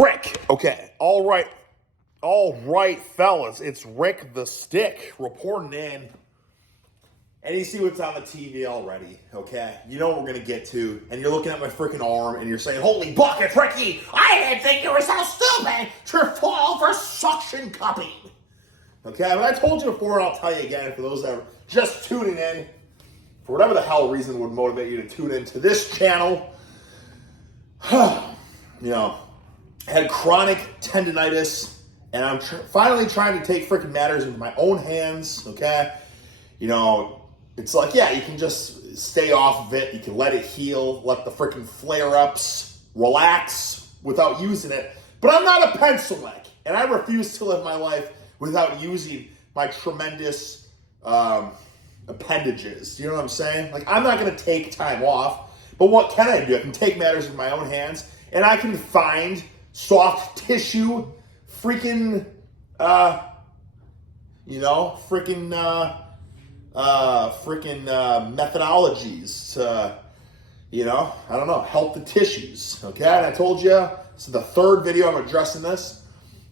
Frick. Okay. All right, fellas. It's Rick the Stick reporting in. And you see what's on the TV already, okay? You know what we're going to get to. And you're looking at my freaking arm and you're saying, holy bucket, Ricky, I didn't think you were so stupid to fall for suction cupping. Okay, but I told you before and I'll tell you again for those that are just tuning in, for whatever the hell reason would motivate you to tune into this channel. I had chronic tendonitis, and I'm finally trying to take freaking matters into my own hands, okay? It's like, yeah, you can just stay off of it. You can let it heal, let the freaking flare-ups relax without using it. But I'm not a pencil neck, and I refuse to live my life without using my tremendous appendages. You know what I'm saying? Like, I'm not going to take time off, but what can I do? I can take matters in my own hands, and I can find soft tissue, freaking methodologies to, I don't know, help the tissues, okay? And I told you, this is the third video I'm addressing this.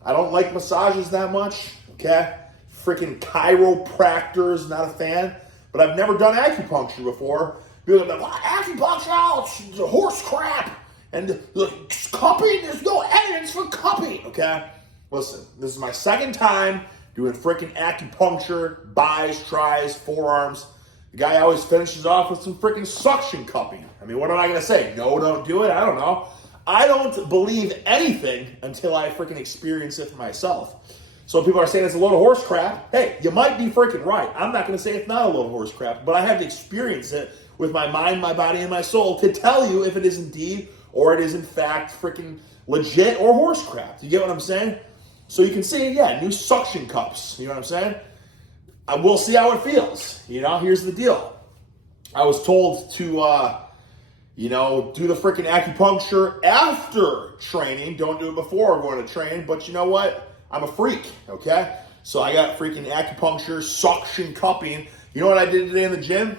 I don't like massages that much, okay? Freaking chiropractors, not a fan. But I've never done acupuncture before. People are like, acupuncture, it's horse crap. And look, cupping, there's no evidence for cupping, okay? Listen, this is my second time doing freaking acupuncture, buys, tries, forearms. The guy always finishes off with some freaking suction cupping. I mean, what am I going to say? No, don't do it? I don't know. I don't believe anything until I freaking experience it for myself. So people are saying it's a load of horse crap. Hey, you might be freaking right. I'm not going to say it's not a load of horse crap, but I have to experience it with my mind, my body, and my soul to tell you if it is indeed or it is in fact freaking legit or horse crap. Do you get what I'm saying? So you can see, yeah, new suction cups. You know what I'm saying? We'll see how it feels. Here's the deal. I was told to, do the freaking acupuncture after training. Don't do it before going to train. But you know what? I'm a freak, okay? So I got freaking acupuncture, suction cupping. You know what I did today in the gym?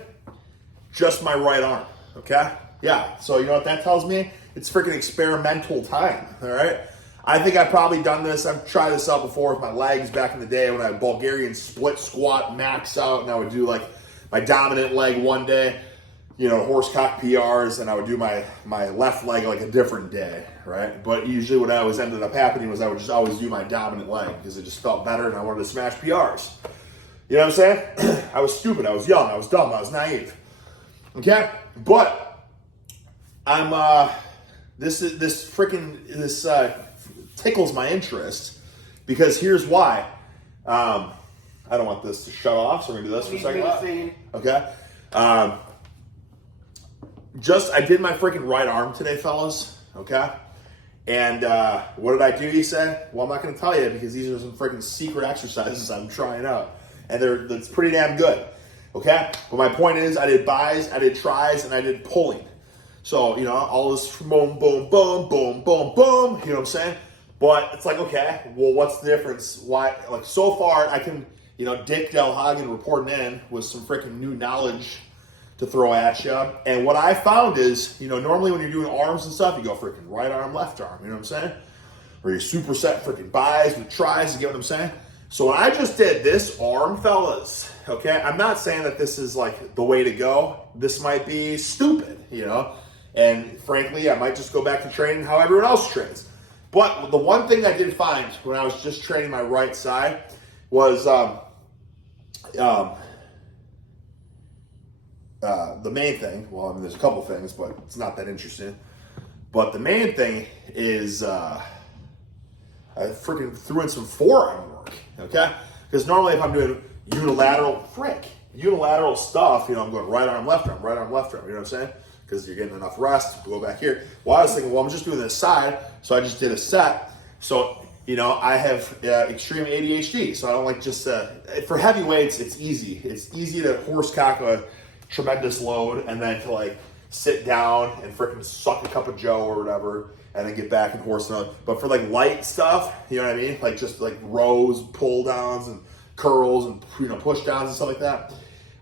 Just my right arm, okay? Yeah, so you know what that tells me? It's freaking experimental time, all right? I think I've probably done this. I've tried this out before with my legs back in the day when I had Bulgarian split squat max out, and I would do like my dominant leg one day, horsecock PRs, and I would do my left leg like a different day, right? But usually what always ended up happening was I would just always do my dominant leg because it just felt better and I wanted to smash PRs. You know what I'm saying? I was stupid, I was young, I was dumb, I was naive. Okay? But I'm this tickles my interest because here's why. I don't want this to shut off, so we're gonna do this for a second. Okay. I did my freaking right arm today, fellas. Okay. And what did I do? He said, well, I'm not gonna tell you because these are some freaking secret exercises I'm trying out, and it's pretty damn good. Okay. But my point is, I did buys, I did tries, and I did pulling. So all this boom, boom, boom, boom, boom, boom. You know what I'm saying? But it's like, okay, well, what's the difference? Why? Like, so far, I can, Dick Del Hagen reporting in with some freaking new knowledge to throw at you. And what I found is, normally when you're doing arms and stuff, you go freaking right arm, left arm. You know what I'm saying? Or you superset freaking buys with tries. You get what I'm saying? So when I just did this arm, fellas, okay, I'm not saying that this is like the way to go. This might be stupid, And frankly, I might just go back to training how everyone else trains. But the one thing I did find when I was just training my right side was the main thing. Well, I mean, there's a couple things, but it's not that interesting. But the main thing is I freaking threw in some forearm work, okay? Because normally if I'm doing unilateral stuff, I'm going right arm, left arm, right arm, left arm. You know what I'm saying? Because you're getting enough rest to go back here. Well, I was thinking, I'm just doing this side, so I just did a set. So, I have extreme ADHD, so I don't like just, for heavy weights, it's easy. It's easy to horsecock a tremendous load and then to like sit down and freaking suck a cup of Joe or whatever and then get back and horse on. But for like light stuff, you know what I mean? Like just like rows, pull downs and curls and push downs and stuff like that.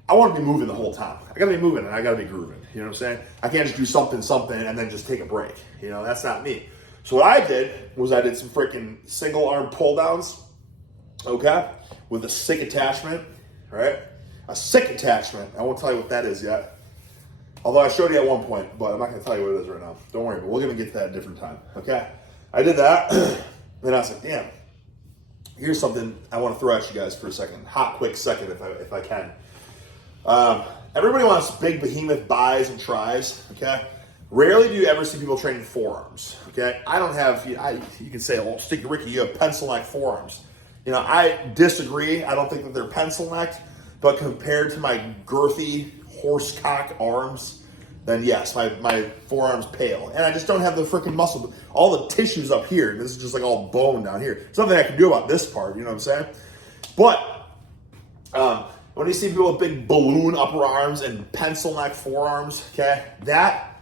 I want to be moving the whole time. I got to be moving and I got to be grooving. You know what I'm saying? I can't just do something and then just take a break. That's not me. So what I did was I did some freaking single arm pull downs, okay, with a sick attachment, right? A sick attachment. I won't tell you what that is yet. Although I showed you at one point, but I'm not going to tell you what it is right now. Don't worry, but we're going to get to that at a different time, okay? I did that, and I was like, damn, here's something I want to throw at you guys for a second. Hot, quick second if I can. Everybody wants big behemoth buys and tries, okay? Rarely do you ever see people training forearms, okay? I don't have, you can say, well, Sticky Ricky, you have pencil neck forearms. You know, I disagree. I don't think that they're pencil necked, but compared to my girthy horsecock arms, then yes, my forearms pale. And I just don't have the freaking muscle, all the tissues up here. This is just like all bone down here. There's nothing I can do about this part, you know what I'm saying? But when you see people with big balloon upper arms and pencil neck forearms, okay, that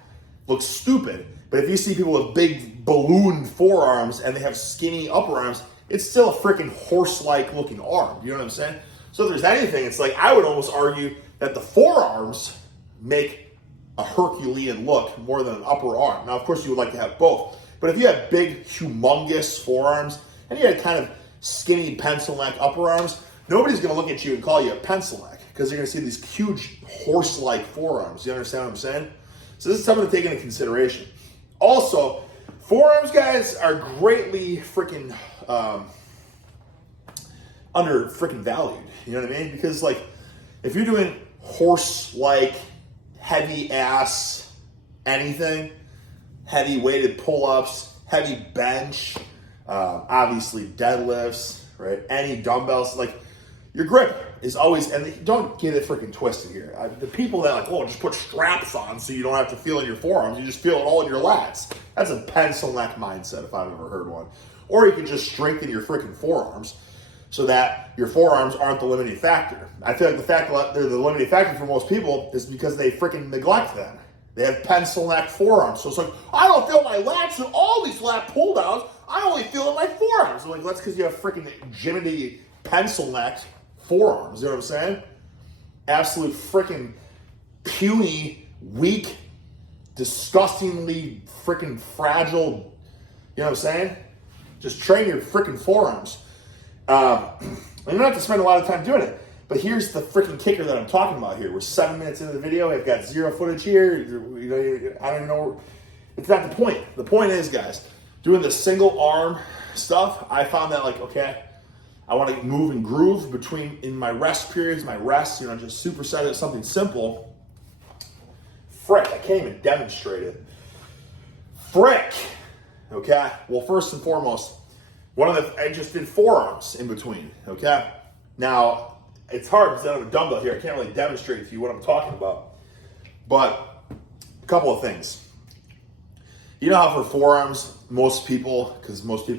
looks stupid. But if you see people with big balloon forearms and they have skinny upper arms, it's still a freaking horse-like looking arm. You know what I'm saying? So if there's anything, it's like I would almost argue that the forearms make a Herculean look more than an upper arm. Now, of course, you would like to have both. But if you have big, humongous forearms and you had kind of skinny pencil neck upper arms, nobody's going to look at you and call you a pencil neck because you're going to see these huge horse-like forearms. You understand what I'm saying? So this is something to take into consideration. Also, forearms, guys, are greatly freaking under freaking valued. You know what I mean? Because, like, if you're doing horse-like, heavy-ass anything, heavy weighted pull-ups, heavy bench, obviously deadlifts, right? Any dumbbells, like, your grip is always, and don't get it freaking twisted here. The people that like, oh, just put straps on so you don't have to feel it in your forearms, you just feel it all in your lats. That's a pencil neck mindset if I've ever heard one. Or you can just strengthen your freaking forearms so that your forearms aren't the limiting factor. I feel like the fact that they're the limiting factor for most people is because they freaking neglect them. They have pencil neck forearms. So it's like, I don't feel my lats in all these lat pull downs. I only feel it in my forearms. I'm like, that's because you have freaking jiminy pencil neck forearms. You know what I'm saying? Absolute freaking puny, weak, disgustingly freaking fragile. You know what I'm saying? Just train your freaking forearms. You don't have to spend a lot of time doing it. But here's the freaking kicker that I'm talking about here. We're 7 minutes into the video. I've got zero footage here. You know, I don't even know. It's not the point. The point is, guys, doing the single arm stuff, I found that, like, okay, I want to move and groove between, in my rest periods, my rest, you know, just superset it, something simple. Frick, I can't even demonstrate it. Frick. Okay, well, first and foremost, I just did forearms in between, okay? Now, it's hard because I don't have a dumbbell here. I can't really demonstrate to you what I'm talking about. But a couple of things. You know how for forearms, most people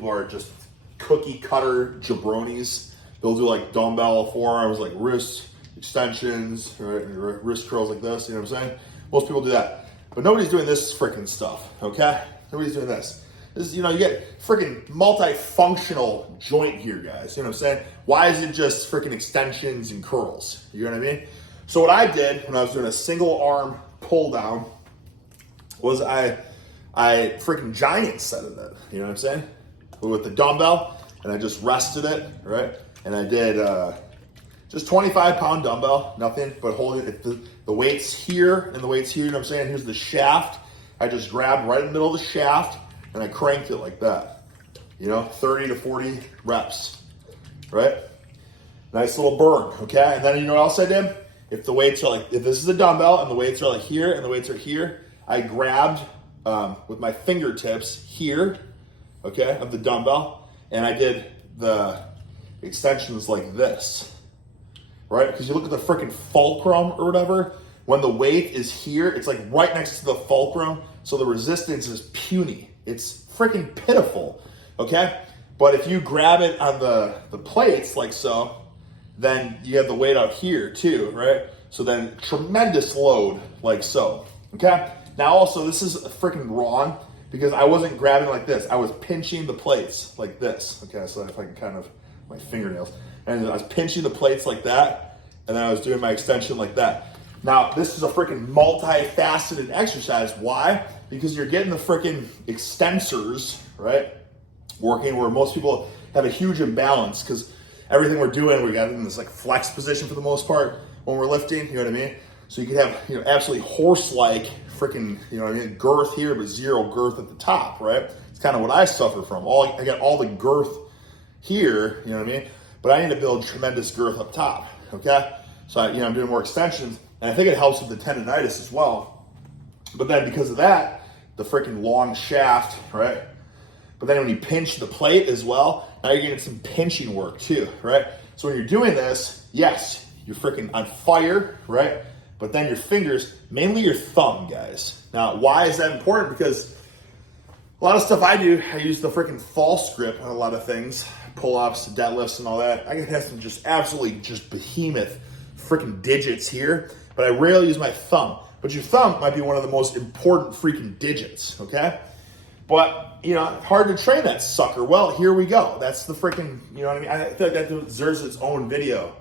are just cookie cutter jabronis. They'll do like dumbbell forearms, like wrist extensions, right? Wrist curls like this, you know what I'm saying? Most people do that. But nobody's doing this freaking stuff, okay? Nobody's doing this. This is, you know, you get freaking multifunctional joint here, guys. You know what I'm saying? Why is it just freaking extensions and curls? You know what I mean? So what I did when I was doing a single arm pull down was I freaking giant set it. You know what I'm saying? With the dumbbell, and I just rested it, right? And I did just 25-pound dumbbell, nothing but holding it. The weight's here and the weight's here. You know what I'm saying? Here's the shaft. I just grabbed right in the middle of the shaft. And I cranked it like that, you know, 30 to 40 reps, right? Nice little burn, okay? And then you know what else I did? If the weights are like, if this is a dumbbell and the weights are like here and the weights are here, I grabbed with my fingertips here, okay, of the dumbbell, and I did the extensions like this, right? Because you look at the freaking fulcrum or whatever, when the weight is here, it's like right next to the fulcrum, so the resistance is puny. It's freaking pitiful, okay? But if you grab it on the plates like so, then you have the weight out here too, right? So then tremendous load like so, okay? Now also, this is freaking wrong because I wasn't grabbing like this. I was pinching the plates like this, okay? So if I can kind of, my fingernails. And I was pinching the plates like that, and then I was doing my extension like that. Now, this is a freaking multifaceted exercise. Why? Because you're getting the freaking extensors, right? Working where most people have a huge imbalance because everything we're doing, we got in this like flex position for the most part when we're lifting, you know what I mean? So you could have, you know, absolutely horse-like freaking, you know what I mean, girth here, but zero girth at the top, right? It's kind of what I suffer from. I got all the girth here, you know what I mean? But I need to build tremendous girth up top, okay? So, I'm doing more extensions, and I think it helps with the tendonitis as well. But then because of that, the freaking long shaft, right? But then when you pinch the plate as well, now you're getting some pinching work too, right? So when you're doing this, yes, you're freaking on fire, right? But then your fingers, mainly your thumb, guys. Now, why is that important? Because a lot of stuff I do, I use the freaking false grip on a lot of things, pull-ups, deadlifts, and all that. I can have some just absolutely just behemoth freaking digits here, but I rarely use my thumb. But your thumb might be one of the most important freaking digits, okay? But, hard to train that sucker. Well, here we go. That's the freaking, you know what I mean? I feel like that deserves its own video.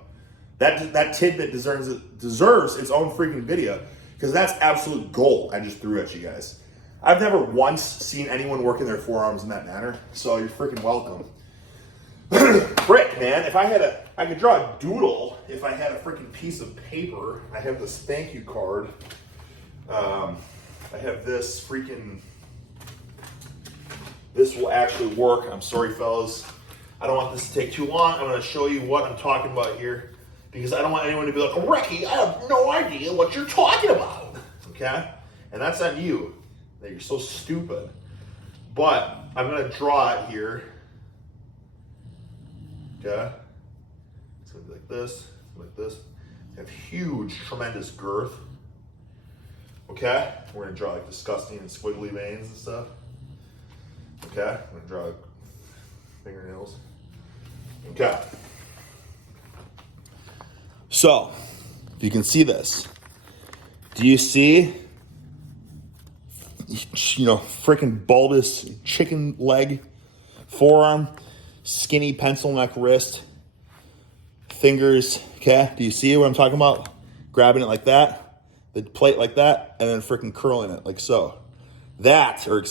That tidbit deserves its own freaking video because that's absolute gold I just threw at you guys. I've never once seen anyone working their forearms in that manner, so you're freaking welcome. Frick, man, I could draw a doodle if I had a freaking piece of paper. I have this thank you card. I have this freaking, this will actually work. I'm sorry, fellas. I don't want this to take too long. I'm going to show you what I'm talking about here because I don't want anyone to be like, oh, Ricky, I have no idea what you're talking about, okay? And that's on you, that you're so stupid. But I'm going to draw it here, okay? It's going to be like this, like this. I have huge, tremendous girth, okay? We're going to draw like disgusting and squiggly veins and stuff. Okay, I'm going to draw fingernails. Okay. So, if you can see this, do you see, freaking bulbous chicken leg, forearm, skinny pencil neck wrist, fingers, okay? Do you see what I'm talking about? Grabbing it like that, the plate like that, and then freaking curling it like so. That, or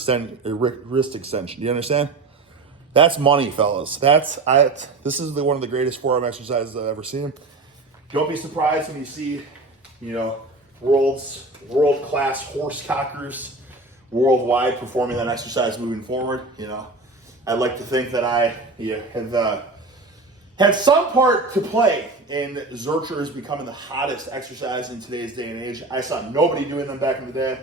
wrist extension, do you understand? That's money, fellas. This is one of the greatest forearm exercises I've ever seen. Don't be surprised when you see, world-class horse cockers worldwide performing that exercise moving forward. I'd like to think that I have had some part to play in Zerchers becoming the hottest exercise in today's day and age. I saw nobody doing them back in the day.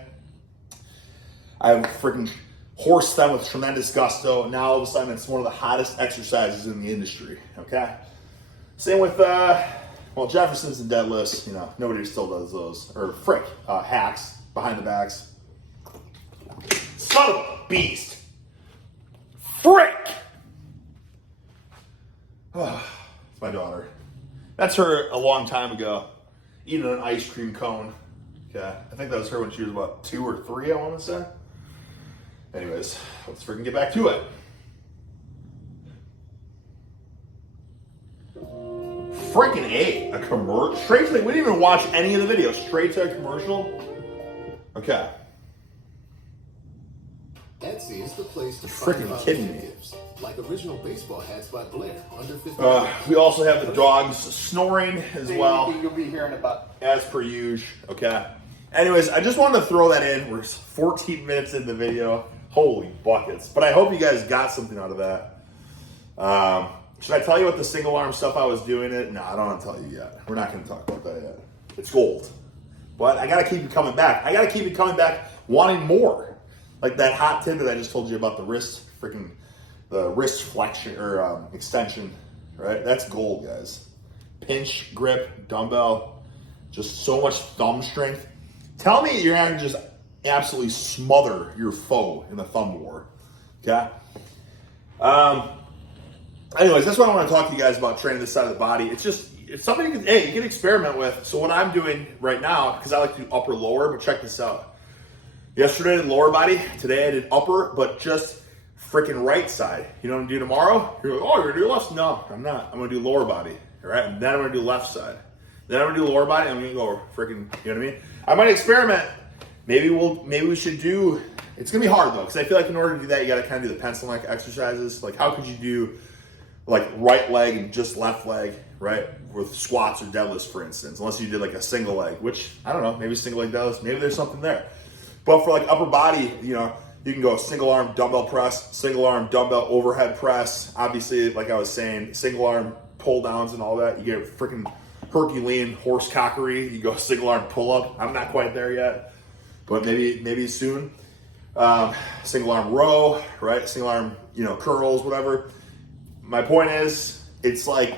I've freaking horsed them with tremendous gusto. Now all of a sudden it's one of the hottest exercises in the industry, okay? Same with, Jefferson's and deadlifts, nobody still does those. Or hacks, behind the backs. Son of a beast. Frick! It's my daughter. That's her a long time ago, eating an ice cream cone. Okay, I think that was her when she was about 2 or 3, I want to say. Anyways, let's freaking get back to it. Freaking A commercial. Straight to we didn't even watch any of the videos. Straight to a commercial. Okay. Etsy is the place to freaking kidding me. Gifts, like original baseball hats by Blair, under 50. We also have the dogs snoring as well. You'll be hearing about as per usual. Okay. Anyways, I just wanted to throw that in. We're 14 minutes into the video. Holy buckets. But I hope you guys got something out of that. Should I tell you what the single arm stuff I was doing it? No, I don't want to tell you yet. We're not going to talk about that yet. It's gold. But I got to keep you coming back. I got to keep you coming back wanting more. Like that hot tip that I just told you about the wrist flexion or extension, right? That's gold, guys. Pinch, grip, dumbbell, just so much thumb strength. Tell me you're not going to just absolutely smother your foe in the thumb war, okay? Anyways, that's what I want to talk to you guys about training this side of the body. It's something you can experiment with. So what I'm doing right now, because I like to do upper lower, but check this out. Yesterday I did lower body. Today I did upper, but just freaking right side. You know what I'm going to do tomorrow? You're like, oh, you're going to do left? No, I'm not. I'm going to do lower body, all right? And then I'm going to do left side. Then I'm going to do lower body. I'm going to go freaking, you know what I mean? I might experiment. Maybe we should do It's going to be hard, though, because I feel like in order to do that, you got to kind of do the pencil neck exercises. Like, how could you do, like, right leg and just left leg, right, with squats or deadlifts, for instance, unless you did, like, a single leg, which, I don't know, maybe single leg deadlifts, maybe there's something there. But for, like, upper body, you know, you can go single arm dumbbell press, single arm dumbbell overhead press. Obviously, like I was saying, single arm pull downs and all that. You get freaking Herculean horse cockery. You go single arm pull up. I'm not quite there yet, but maybe soon. Single arm row, right? Single arm, you know, curls, whatever. My point is, it's like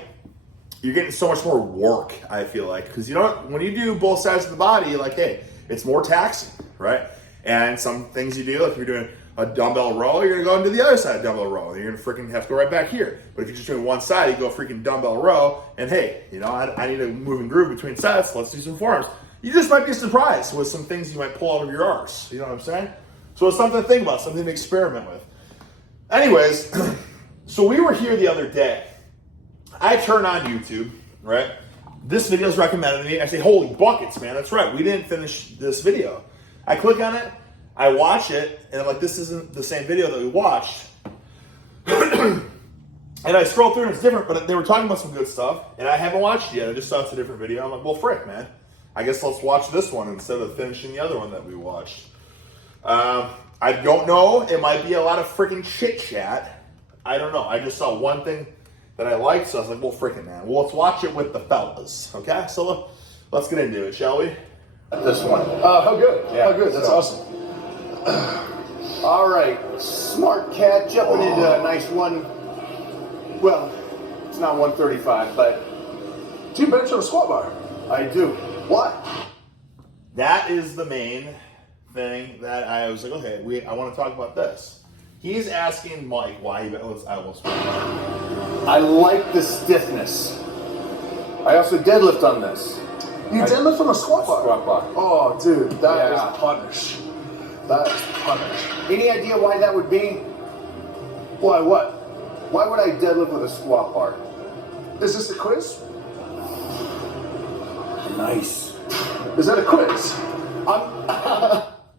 you're getting so much more work, I feel like, because you know when you do both sides of the body, you're like, hey, it's more taxing, right? And some things you do, like if you're doing a dumbbell row, you're gonna go into the other side of dumbbell row, and you're gonna freaking have to go right back here. But if you're just doing one side, you go freaking dumbbell row, and hey, you know, I need to move and groove between sets. Let's do some forearms. You just might be surprised with some things you might pull out of your arse. You know what I'm saying? So it's something to think about, something to experiment with. Anyways, so we were here the other day. I turn on YouTube, right? This video is recommended to me. I say, holy buckets, man, that's right. We didn't finish this video. I click on it, I watch it, and I'm like, this isn't the same video that we watched. And I scroll through and it's different, but they were talking about some good stuff, and I haven't watched it yet. I just saw it's a different video. I'm like, well, frick, man. I guess let's watch this one instead of finishing the other one that we watched. I don't know. It might be a lot of freaking chit chat. I don't know. I just saw one thing that I liked, so I was like, well, freaking, man. Well, let's watch it with the fellas, okay? So let's get into it, shall we? This one. How good? Yeah, How good? That's awesome. All right, smart cat jumping into a nice one. Well, it's not 135, but Do you bench on a squat bar? I do. What? That is the main thing that I was like, okay, I want to talk about this. He's asking Mike why he, I almost I like the stiffness. I also deadlift on this. You deadlift on a squat bar? Squat bar. Oh, dude, that Yeah. is punish. That is punish. Any idea why that would be? Why, what? Why would I deadlift with a squat bar? Is this a quiz? Nice. Is that a quiz?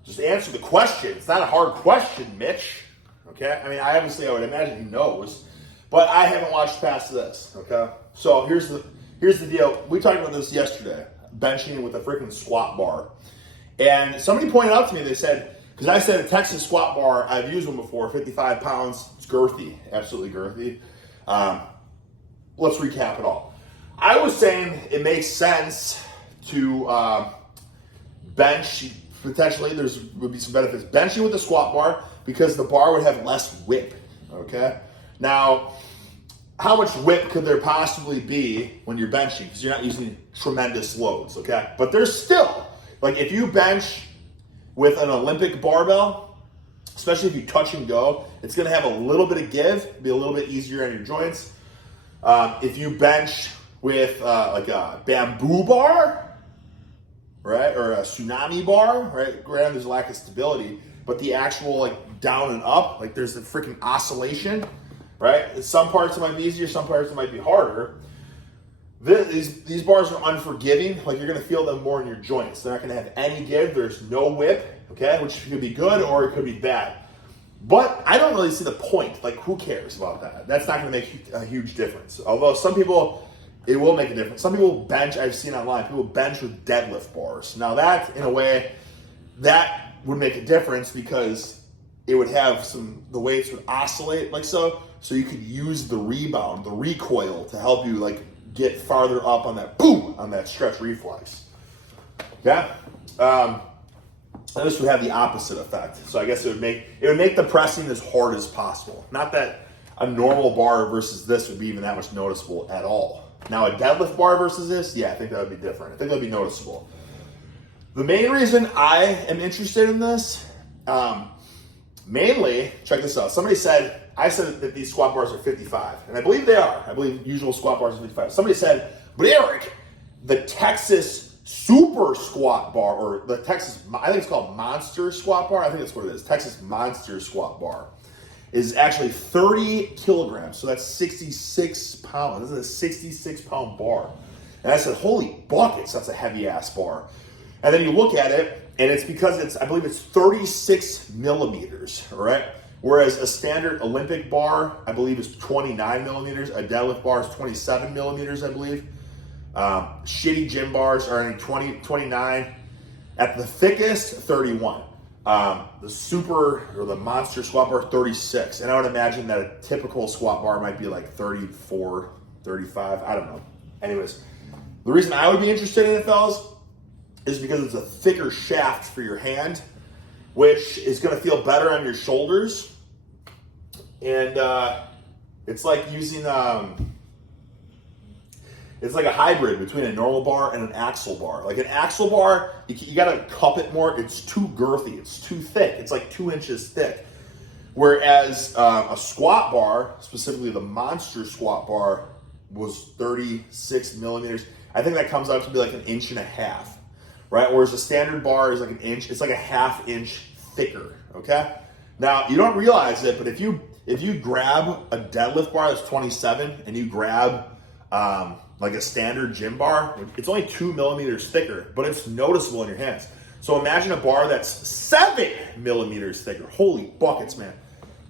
just answer the question. It's not a hard question, Mitch. Okay? I mean, I would imagine he knows, but I haven't watched past this. Okay? So here's the deal. We talked about this yesterday, benching with a freaking squat bar. And somebody pointed out to me, they said, because I said a Texas squat bar, I've used one before, 55 pounds, it's girthy, absolutely girthy. Let's recap it all. I was saying it makes sense to bench, potentially there would be some benefits. Benching with the squat bar because the bar would have less whip, okay? Now, how much whip could there possibly be when you're benching? Because you're not using tremendous loads, okay? But there's still, like if you bench with an Olympic barbell, especially if you touch and go, it's gonna have a little bit of give, be a little bit easier on your joints. If you bench with like a bamboo bar, right, or a tsunami bar, right, granted there's a lack of stability, but the actual like down and up, like there's a freaking oscillation, right? Some parts it might be easier, some parts it might be harder. These bars are unforgiving, like you're gonna feel them more in your joints. They're not gonna have any give, there's no whip, okay, which could be good or it could be bad. But I don't really see the point, like who cares about that? That's not gonna make a huge difference. Although some people, it will make a difference. Some people bench, I've seen online, people bench with deadlift bars. Now that, in a way, that would make a difference because it would have the weights would oscillate like so you could use the rebound, the recoil to help you like get farther up on that boom, on that stretch reflex. Okay? And this would have the opposite effect. So I guess it would make the pressing as hard as possible. Not that a normal bar versus this would be even that much noticeable at all. Now a deadlift bar versus this, yeah, I think that would be different. I think that would be noticeable. The main reason I am interested in this, mainly, check this out. I said that these squat bars are 55, and I believe they are. I believe usual squat bars are 55. Somebody said, but Eric, the Texas Super Squat Bar, or the Texas, I think it's called Monster Squat Bar. I think that's what it is. Texas Monster Squat Bar is actually 30 kilograms. So that's 66 pounds. This is a 66-pound bar. And I said, holy buckets, that's a heavy-ass bar. And then you look at it, And it's because I believe it's 36 millimeters, all right? Whereas a standard Olympic bar, I believe, is 29 millimeters. A deadlift bar is 27 millimeters, I believe. Shitty gym bars are only 29. At the thickest, 31. The super or the monster squat bar, 36. And I would imagine that a typical squat bar might be like 34, 35. I don't know. Anyways, the reason I would be interested in it, fellas, is because it's a thicker shaft for your hand, which is going to feel better on your shoulders. And it's like using, it's like a hybrid between a normal bar and an axle bar. Like an axle bar, you got to cup it more. It's too girthy. It's too thick. It's like 2 inches thick. Whereas a squat bar, specifically the monster squat bar, was 36 millimeters. I think that comes out to be like 1.5 inches, right? Whereas a standard bar is like 1 inch. It's like a 1/2 inch thicker, okay? Now, you don't realize it, but if you grab a deadlift bar that's 27 and you grab like a standard gym bar, it's only 2 millimeters thicker, but it's noticeable in your hands. So imagine a bar that's 7 millimeters thicker. Holy buckets, man.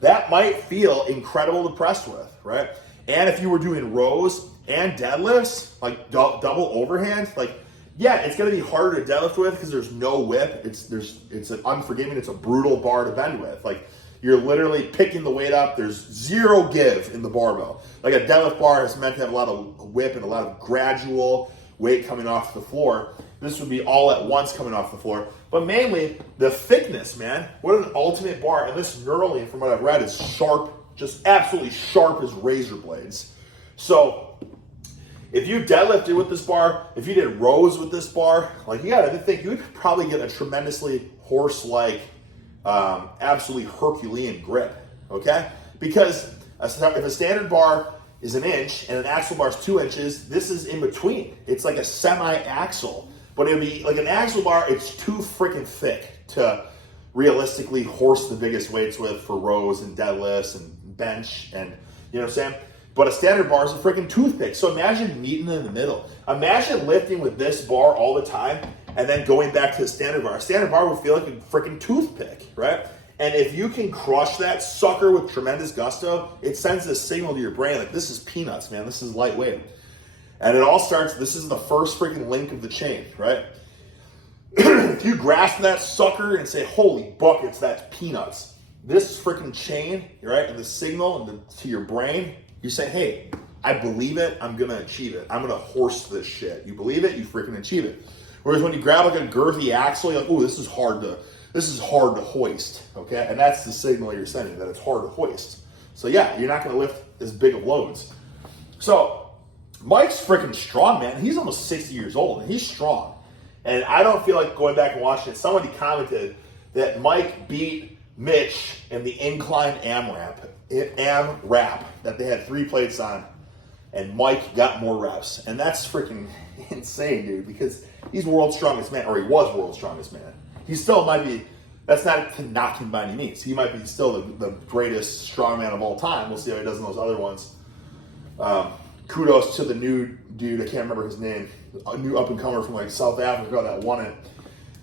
That might feel incredible to press with, right? And if you were doing rows and deadlifts, like double overhand, like, yeah, it's going to be harder to deadlift with because there's no whip. It's an unforgiving, it's a brutal bar to bend with. Like, you're literally picking the weight up. There's zero give in the barbell. Like a deadlift bar is meant to have a lot of whip and a lot of gradual weight coming off the floor. This would be all at once coming off the floor. But mainly the thickness, man. What an ultimate bar. And this knurling, from what I've read, is sharp, just absolutely sharp as razor blades. So if you deadlifted with this bar, if you did rows with this bar, like, you gotta think you would probably get a tremendously horse-like, absolutely Herculean grip, okay? Because if a standard bar is 1 inch and an axle bar is 2 inches, this is in between. It's like a semi-axle. But it'd be like an axle bar, it's too freaking thick to realistically horse the biggest weights with for rows and deadlifts and bench, and you know what I'm saying? But a standard bar is a freaking toothpick. So imagine meeting in the middle. Imagine lifting with this bar all the time and then going back to the standard bar. A standard bar would feel like a freaking toothpick, right? And if you can crush that sucker with tremendous gusto, it sends a signal to your brain like, this is peanuts, man. This is lightweight. And it all starts, this is the first freaking link of the chain, right? If you grasp that sucker and say, holy buckets, that's peanuts. This freaking chain, right, and the signal to your brain, you say, hey, I believe it, I'm going to achieve it. I'm going to horse this shit. You believe it, you freaking achieve it. Whereas when you grab like a girthy axle, you're like, ooh, this is hard to hoist, okay? And that's the signal you're sending, that it's hard to hoist. So yeah, you're not going to lift as big of loads. So Mike's freaking strong, man. He's almost 60 years old, and he's strong. And I don't feel like going back and watching it. Somebody commented that Mike beat Mitch in the incline AMRAP, that they had 3 plates on, and Mike got more reps. And that's freaking insane, dude, because he's world's strongest man, or he was world's strongest man. He still might be, that's not to knock him by any means. He might be still the greatest strongman of all time. We'll see how he does in those other ones. Kudos to the new dude, I can't remember his name, a new up-and-comer from like South Africa that won it.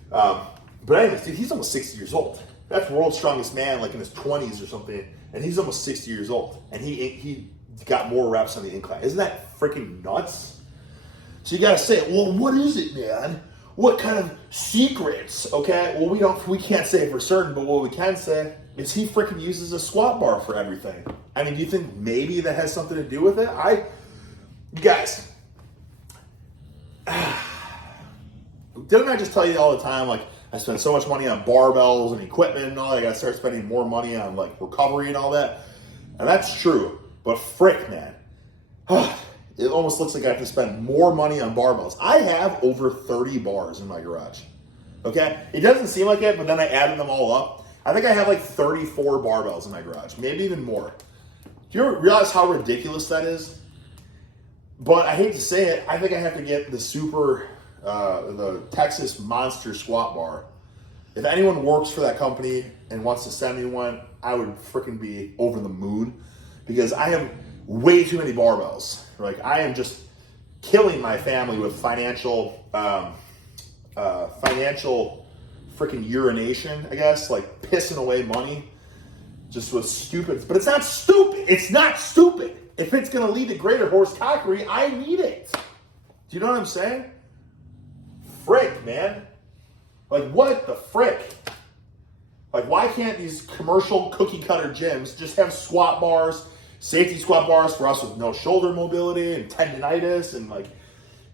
But anyways, dude, he's almost 60 years old. That's world's strongest man, like in his 20s or something, and he's almost 60 years old. And he got more reps on the incline. Isn't that freaking nuts? So you gotta say, well, what is it, man? What kind of secrets? Okay, well, we can't say for certain, but what we can say is he freaking uses a squat bar for everything. I mean, do you think maybe that has something to do with it? Guys, didn't I just tell you all the time, like, I spend so much money on barbells and equipment and all that, I gotta start spending more money on like recovery and all that? And that's true, but frick, man. It almost looks like I have to spend more money on barbells. I have over 30 bars in my garage, okay? It doesn't seem like it, but then I added them all up. I think I have like 34 barbells in my garage, maybe even more. Do you realize how ridiculous that is? But I hate to say it, I think I have to get the Texas Monster Squat Bar. If anyone works for that company and wants to send me one, I would freaking be over the moon, because I have way too many barbells. Like, I am just killing my family with financial freaking urination, I guess, like pissing away money. Just was stupid. But it's not stupid. It's not stupid. If it's going to lead to greater horse cockery, I need it. Do you know what I'm saying? Frick, man. Like, what the frick? Like, why can't these commercial cookie cutter gyms just have squat bars, safety squat bars for us with no shoulder mobility and tendonitis, and like,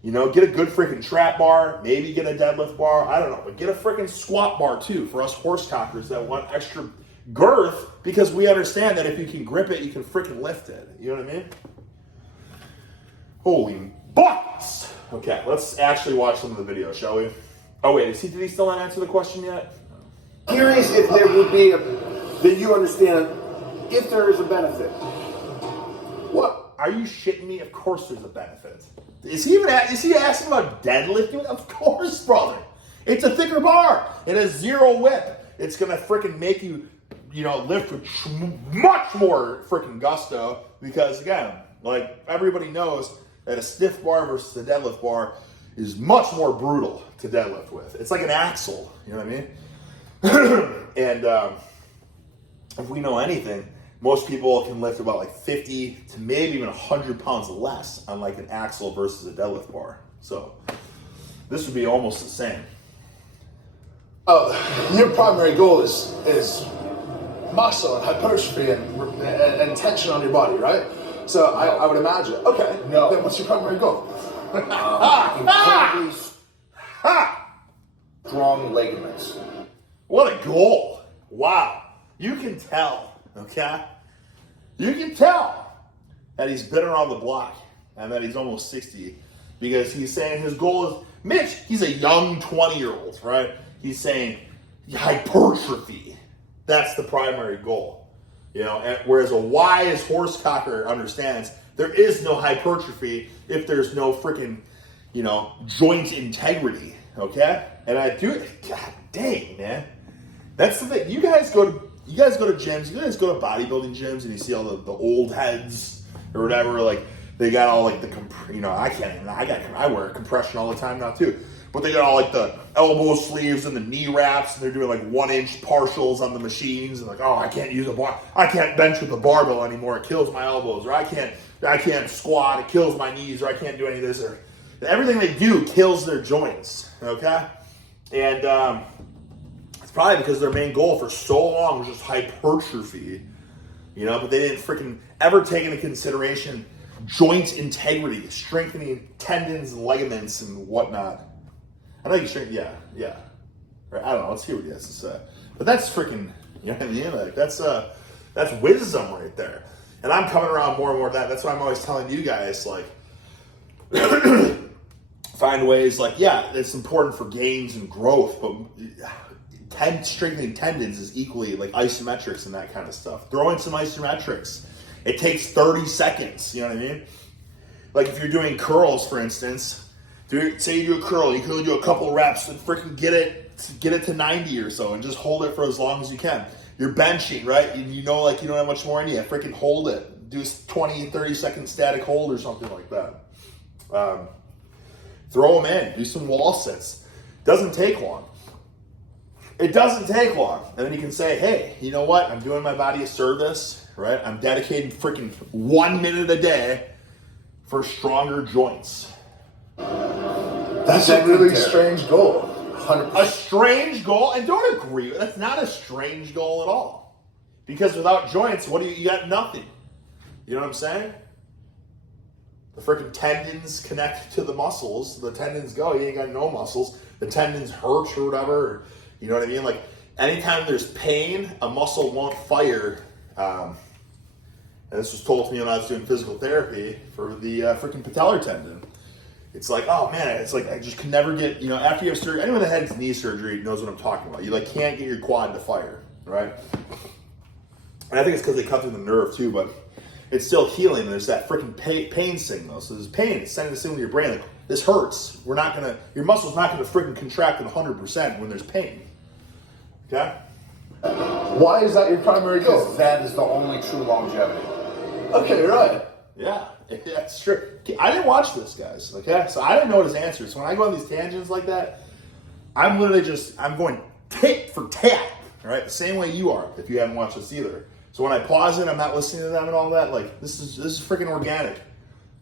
you know, get a good freaking trap bar, maybe get a deadlift bar, I don't know, but get a freaking squat bar too for us horse cockers that want extra girth, because we understand that if you can grip it, you can freaking lift it. You know what I mean? Holy bucks! Okay, let's actually watch some of the video, shall we? Oh wait, did he still not answer the question yet? Curious if there would be that you understand if there is a benefit. What? Are you shitting me? Of course there's a benefit. Is he asking about deadlifting? Of course, brother. It's a thicker bar. It has zero whip. It's gonna freaking make you, you know, lift with much more freaking gusto, because again, like everybody knows that a stiff bar versus a deadlift bar is much more brutal to deadlift with. It's like an axle, you know what I mean? And if we know anything, most people can lift about like 50 to maybe even 100 pounds less on like an axle versus a deadlift bar. So this would be almost the same. Oh, your primary goal is muscle and hypertrophy and tension on your body, right? So I would imagine. Okay. No. Then what's your primary goal? Incredibly strong ligaments. What a goal. Wow. You can tell, okay? You can tell that he's been around the block and that he's almost 60, because he's saying his goal is, Mitch, he's a young 20-year-old, right? He's saying hypertrophy. That's the primary goal. You know, and whereas a wise horse cocker understands there is no hypertrophy if there's no freaking, you know, joint integrity, okay? And I do it. God dang, man. That's the thing. You guys go to gyms, you guys go to bodybuilding gyms, and you see all the old heads or whatever, like they got all like the, you know, I wear compression all the time now too. But they got all like the elbow sleeves and the knee wraps, and they're doing like 1-inch partials on the machines, and like, oh, I can't use a bar, I can't bench with a barbell anymore, it kills my elbows, or I can't squat, it kills my knees, or I can't do any of this, or everything they do kills their joints, okay? And it's probably because their main goal for so long was just hypertrophy, you know, but they didn't freaking ever take into consideration joint integrity, strengthening tendons and ligaments and whatnot. I know you strength, yeah. Right, I don't know, let's hear what he has to say. But that's freaking, you know what I mean? Like, that's wisdom right there. And I'm coming around more and more to that. That's why I'm always telling you guys, like, find ways, like, yeah, it's important for gains and growth, but strengthening tendons is equally like isometrics and that kind of stuff. Throw in some isometrics. It takes 30 seconds, you know what I mean? Like if you're doing curls, for instance, say you do a curl, you can only do a couple reps and freaking get it to 90 or so and just hold it for as long as you can. You're benching, right? And you know, like you don't have much more in you. Freaking hold it. Do 20, 30 second static hold or something like that. Throw them in. Do some wall sits. Doesn't take long. It doesn't take long. And then you can say, hey, you know what? I'm doing my body a service, right? I'm dedicating freaking 1 minute a day for stronger joints. That's a really strange goal. 100%. A strange goal? And don't agree. That's not a strange goal at all. Because without joints, you got nothing. You know what I'm saying? The freaking tendons connect to the muscles. The tendons go, you ain't got no muscles. The tendons hurt or whatever. You know what I mean? Like, anytime there's pain, a muscle won't fire. And this was told to me when I was doing physical therapy for the freaking patellar tendon. It's like, oh man, it's like I just can never get, you know, after you have surgery, anyone that had knee surgery knows what I'm talking about. You like can't get your quad to fire, right? And I think it's because they cut through the nerve too, but it's still healing. And there's that freaking pain signal. So there's pain. It's sending a signal to your brain like, this hurts. Your muscle's not gonna freaking contract at 100% when there's pain. Okay? Why is that your primary goal? Because that is the only true longevity. Okay, right. Yeah, that's true. I didn't watch this, guys, okay? So I didn't know his answers. So when I go on these tangents like that, I'm going tit for tat, right? The same way you are, if you haven't watched this either. So when I pause it, I'm not listening to them and all that. Like, this is freaking organic,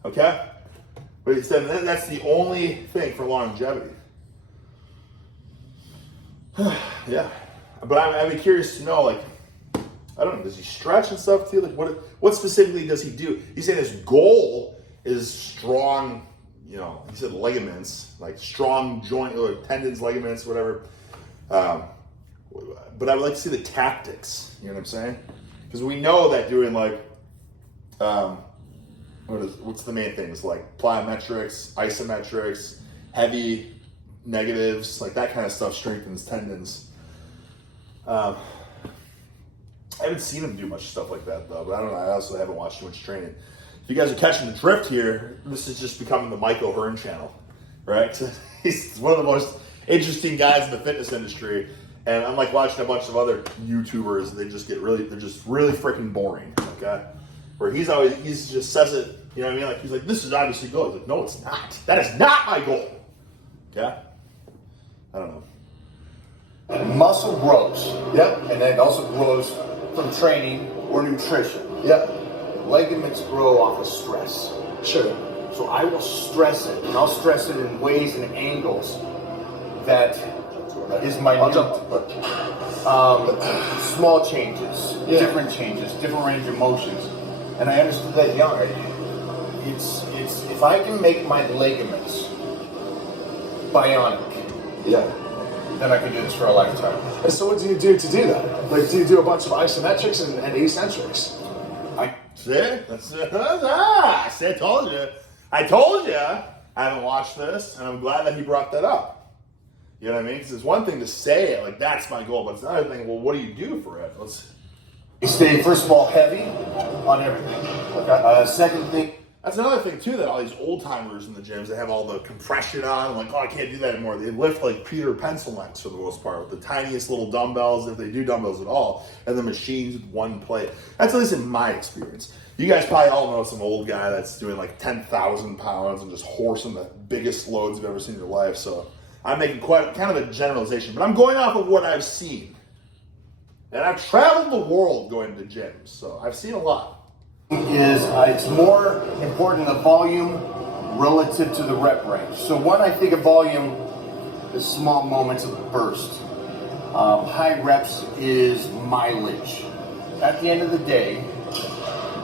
okay? But instead, that's the only thing for longevity. Yeah, but I'd be curious to know, like, I don't know, does he stretch and stuff too? Like, what specifically does he do? He's saying his goal is strong, you know, he said ligaments, like strong joint or tendons, ligaments, whatever. But I would like to see the tactics, you know what I'm saying? Because we know that doing like, what's the main things? Like plyometrics, isometrics, heavy negatives, like that kind of stuff strengthens tendons. I haven't seen him do much stuff like that though, but I don't know. I also haven't watched too much training. If you guys are catching the drift here, this is just becoming the Mike O'Hearn channel, right? He's one of the most interesting guys in the fitness industry, and I'm like watching a bunch of other YouTubers, and they're just really freaking boring, okay? Where he just says it, you know what I mean? Like he's like, this is obviously goal. He's like, no, it's not. That is not my goal. Okay? I don't know. Muscle grows. Yep. And then it also grows from training or nutrition. Yep. Ligaments grow off of stress. Sure. So I will stress it, and I'll stress it in ways and angles that is minute. I'll jump. Small changes, Yeah. different changes, different range of motions. And I understood that young. It's if I can make my ligaments bionic, Yeah. then I can do this for a lifetime. And so what do you do to do that? Like, do you do a bunch of isometrics and eccentrics? See? See, I told you. I told you I haven't watched this, and I'm glad that he brought that up. You know what I mean? Because it's one thing to say it, like, that's my goal, but it's another thing, well, what do you do for it? You stay, first of all, heavy on everything. Okay. Second thing, That's another thing, too, that all these old-timers in the gyms, they have all the compression on, like, oh, I can't do that anymore. They lift like Peter pencil necks for the most part, with the tiniest little dumbbells, if they do dumbbells at all, and the machines with one plate. That's at least in my experience. You guys probably all know some old guy that's doing like 10,000 pounds and just horsing the biggest loads you've ever seen in your life. So I'm making quite kind of a generalization, but I'm going off of what I've seen. And I've traveled the world going to gyms, so I've seen a lot. is it's more important the volume relative to the rep range. So when I think of volume, the small moments of burst. High reps is mileage. At the end of the day,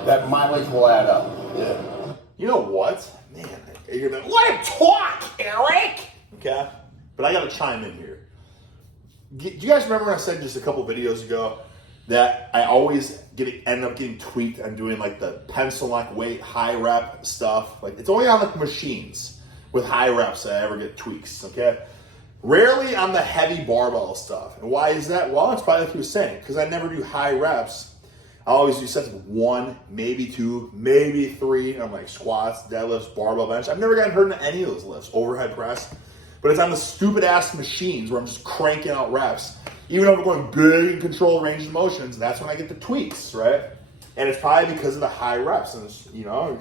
that mileage will add up. Yeah. You know what? Man, you're gonna let him talk, Eric! Okay? But I gotta chime in here. Do you guys remember I said just a couple videos ago that I always end up getting tweaked and doing like the pencil neck weight, high rep stuff? Like, it's only on the machines with high reps that I ever get tweaks, okay? Rarely on the heavy barbell stuff. And why is that? Well, it's probably like you were saying, because I never do high reps. I always do sets of 1, maybe 2, maybe 3. I'm like squats, deadlifts, barbell bench. I've never gotten hurt in any of those lifts, overhead press. But it's on the stupid ass machines where I'm just cranking out reps. Even though I'm going big and control range of motions, that's when I get the tweaks, right? And it's probably because of the high reps. And it's, you know,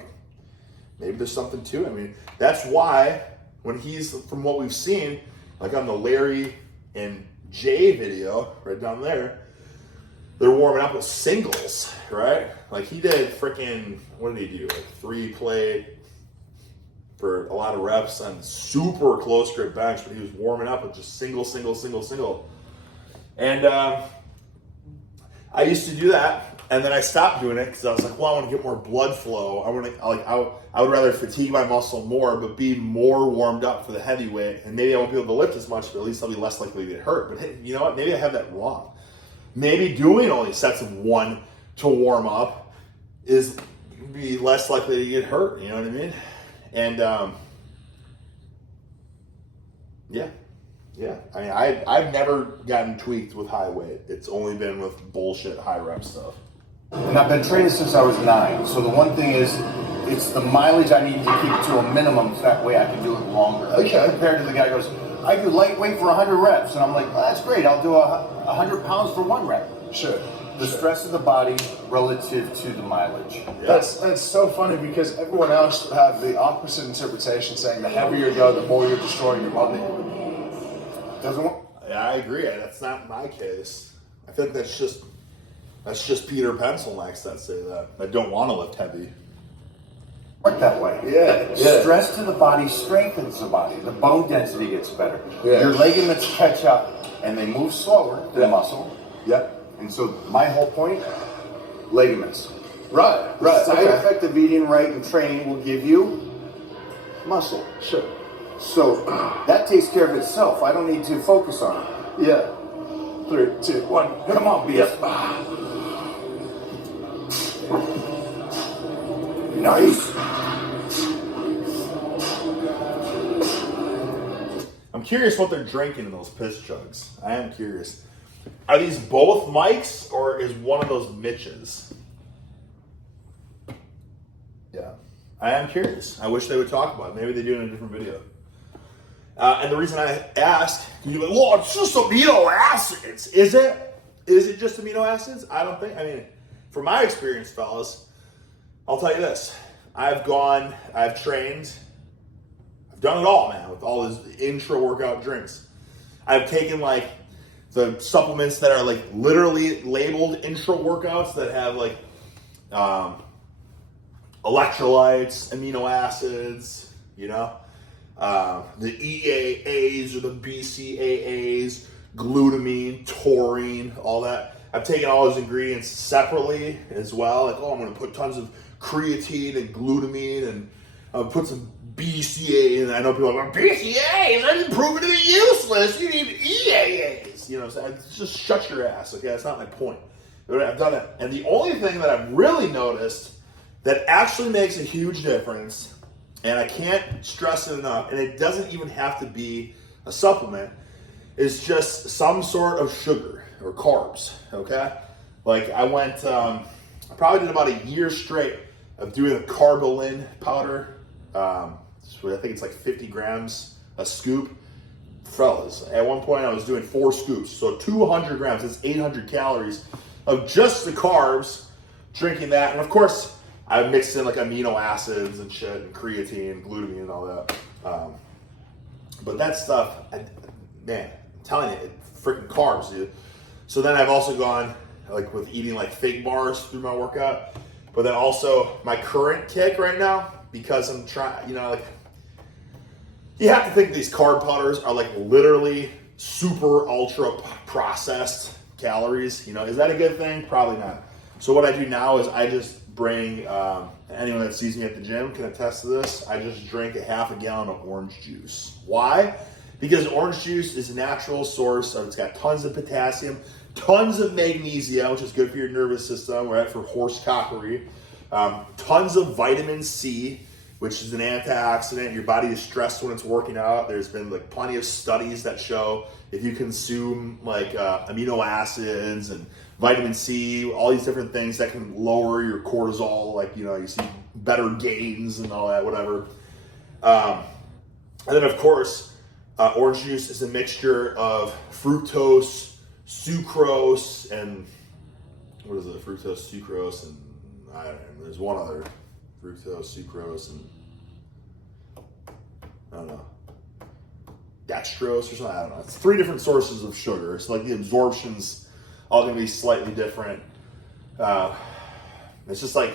maybe there's something to it. I mean, that's why when he's, from what we've seen, like on the Larry and Jay video right down there, they're warming up with singles, right? Like he did freaking, what did he do? Like 3 plate for a lot of reps on super close grip bench, but he was warming up with just single. And I used to do that, and then I stopped doing it because I was like, well, I want to get more blood flow. I would rather fatigue my muscle more, but be more warmed up for the heavyweight, and maybe I won't be able to lift as much, but at least I'll be less likely to get hurt. But hey, you know what? Maybe I have that wrong. Maybe doing only sets of 1 to warm up is be less likely to get hurt. You know what I mean? And yeah. I mean, I've never gotten tweaked with high weight. It's only been with bullshit high rep stuff. And I've been training since I was 9. So the one thing is, it's the mileage I need to keep to a minimum so that way I can do it longer. Okay. Compared to the guy who goes, I do lightweight for 100 reps. And I'm like, well, that's great. I'll do 100 pounds for 1 rep. Sure. The stress of the body relative to the mileage. Yeah. That's so funny because everyone else have the opposite interpretation, saying the heavier you go, the more you're destroying your body. Doesn't work. I agree. That's not my case. I think that's just Peter Pencil necks that say that. I don't want to lift heavy. Work that way. Yeah. Stress to the body strengthens the body. The bone density gets better. Yeah. Your ligaments catch up and they move slower than muscle. Yep. And so my whole point, ligaments. Right. The side effect of eating right and training will give you muscle. Sure. So that takes care of itself. I don't need to focus on it. Yeah. 3, 2, 1. Come on, BS. Nice. I'm curious what they're drinking in those piss jugs. I am curious. Are these both Mike's or is one of those Mitch's? Yeah. I am curious. I wish they would talk about it. Maybe they do it in a different video. And the reason I ask, you're like, well, it's just amino acids. Is it? Is it just amino acids? I don't think. I mean, from my experience, fellas, I'll tell you this. I've trained, I've done it all, man, with all these intra-workout drinks. I've taken like the supplements that are like literally labeled intra-workouts that have like electrolytes, amino acids, you know, the EAAs or the BCAAs, glutamine, taurine, all that. I've taken all those ingredients separately as well. Like, I'm going to put tons of creatine and glutamine and put some BCA. And I know people are like, BCAAs, I didn't prove it to be useless. You need EAAs. You know what I'm saying? Just shut your ass, okay? That's not my point. I've done it. And the only thing that I've really noticed that actually makes a huge difference, and I can't stress it enough, and it doesn't even have to be a supplement, is just some sort of sugar or carbs, okay? Like I probably did about a year straight of doing a Carbolin powder. So I think it's like 50 grams a scoop. Fellas, at one point I was doing 4 scoops, so 200 grams, that's 800 calories of just the carbs, drinking that. And of course, I mixed in like amino acids and shit, and creatine, and glutamine, and all that. But that stuff, man, I'm telling you, freaking carbs, dude. So then I've also gone like with eating like fake bars through my workout. But then also my current kick right now, because I'm trying, you know, like you have to think these carb powders are like literally super ultra processed calories. You know, is that a good thing? Probably not. So what I do now is I just bring, anyone that sees me at the gym can attest to this, I just drink a half a gallon of orange juice. Why? Because orange juice is a natural source of, it's got tons of potassium, tons of magnesium, which is good for your nervous system, right, for horse cockery, tons of vitamin C, which is an antioxidant. Your body is stressed when it's working out. There's been like plenty of studies that show if you consume like amino acids and vitamin C, all these different things that can lower your cortisol, like, you know, you see better gains and all that, whatever. And then of course, orange juice is a mixture of fructose, sucrose, and what is it? Fructose, sucrose, and I don't know. There's one other. Fructose, sucrose, and I don't know. Dextrose or something. I don't know. It's 3 different sources of sugar. So like the absorption's all going to be slightly different. It's just like,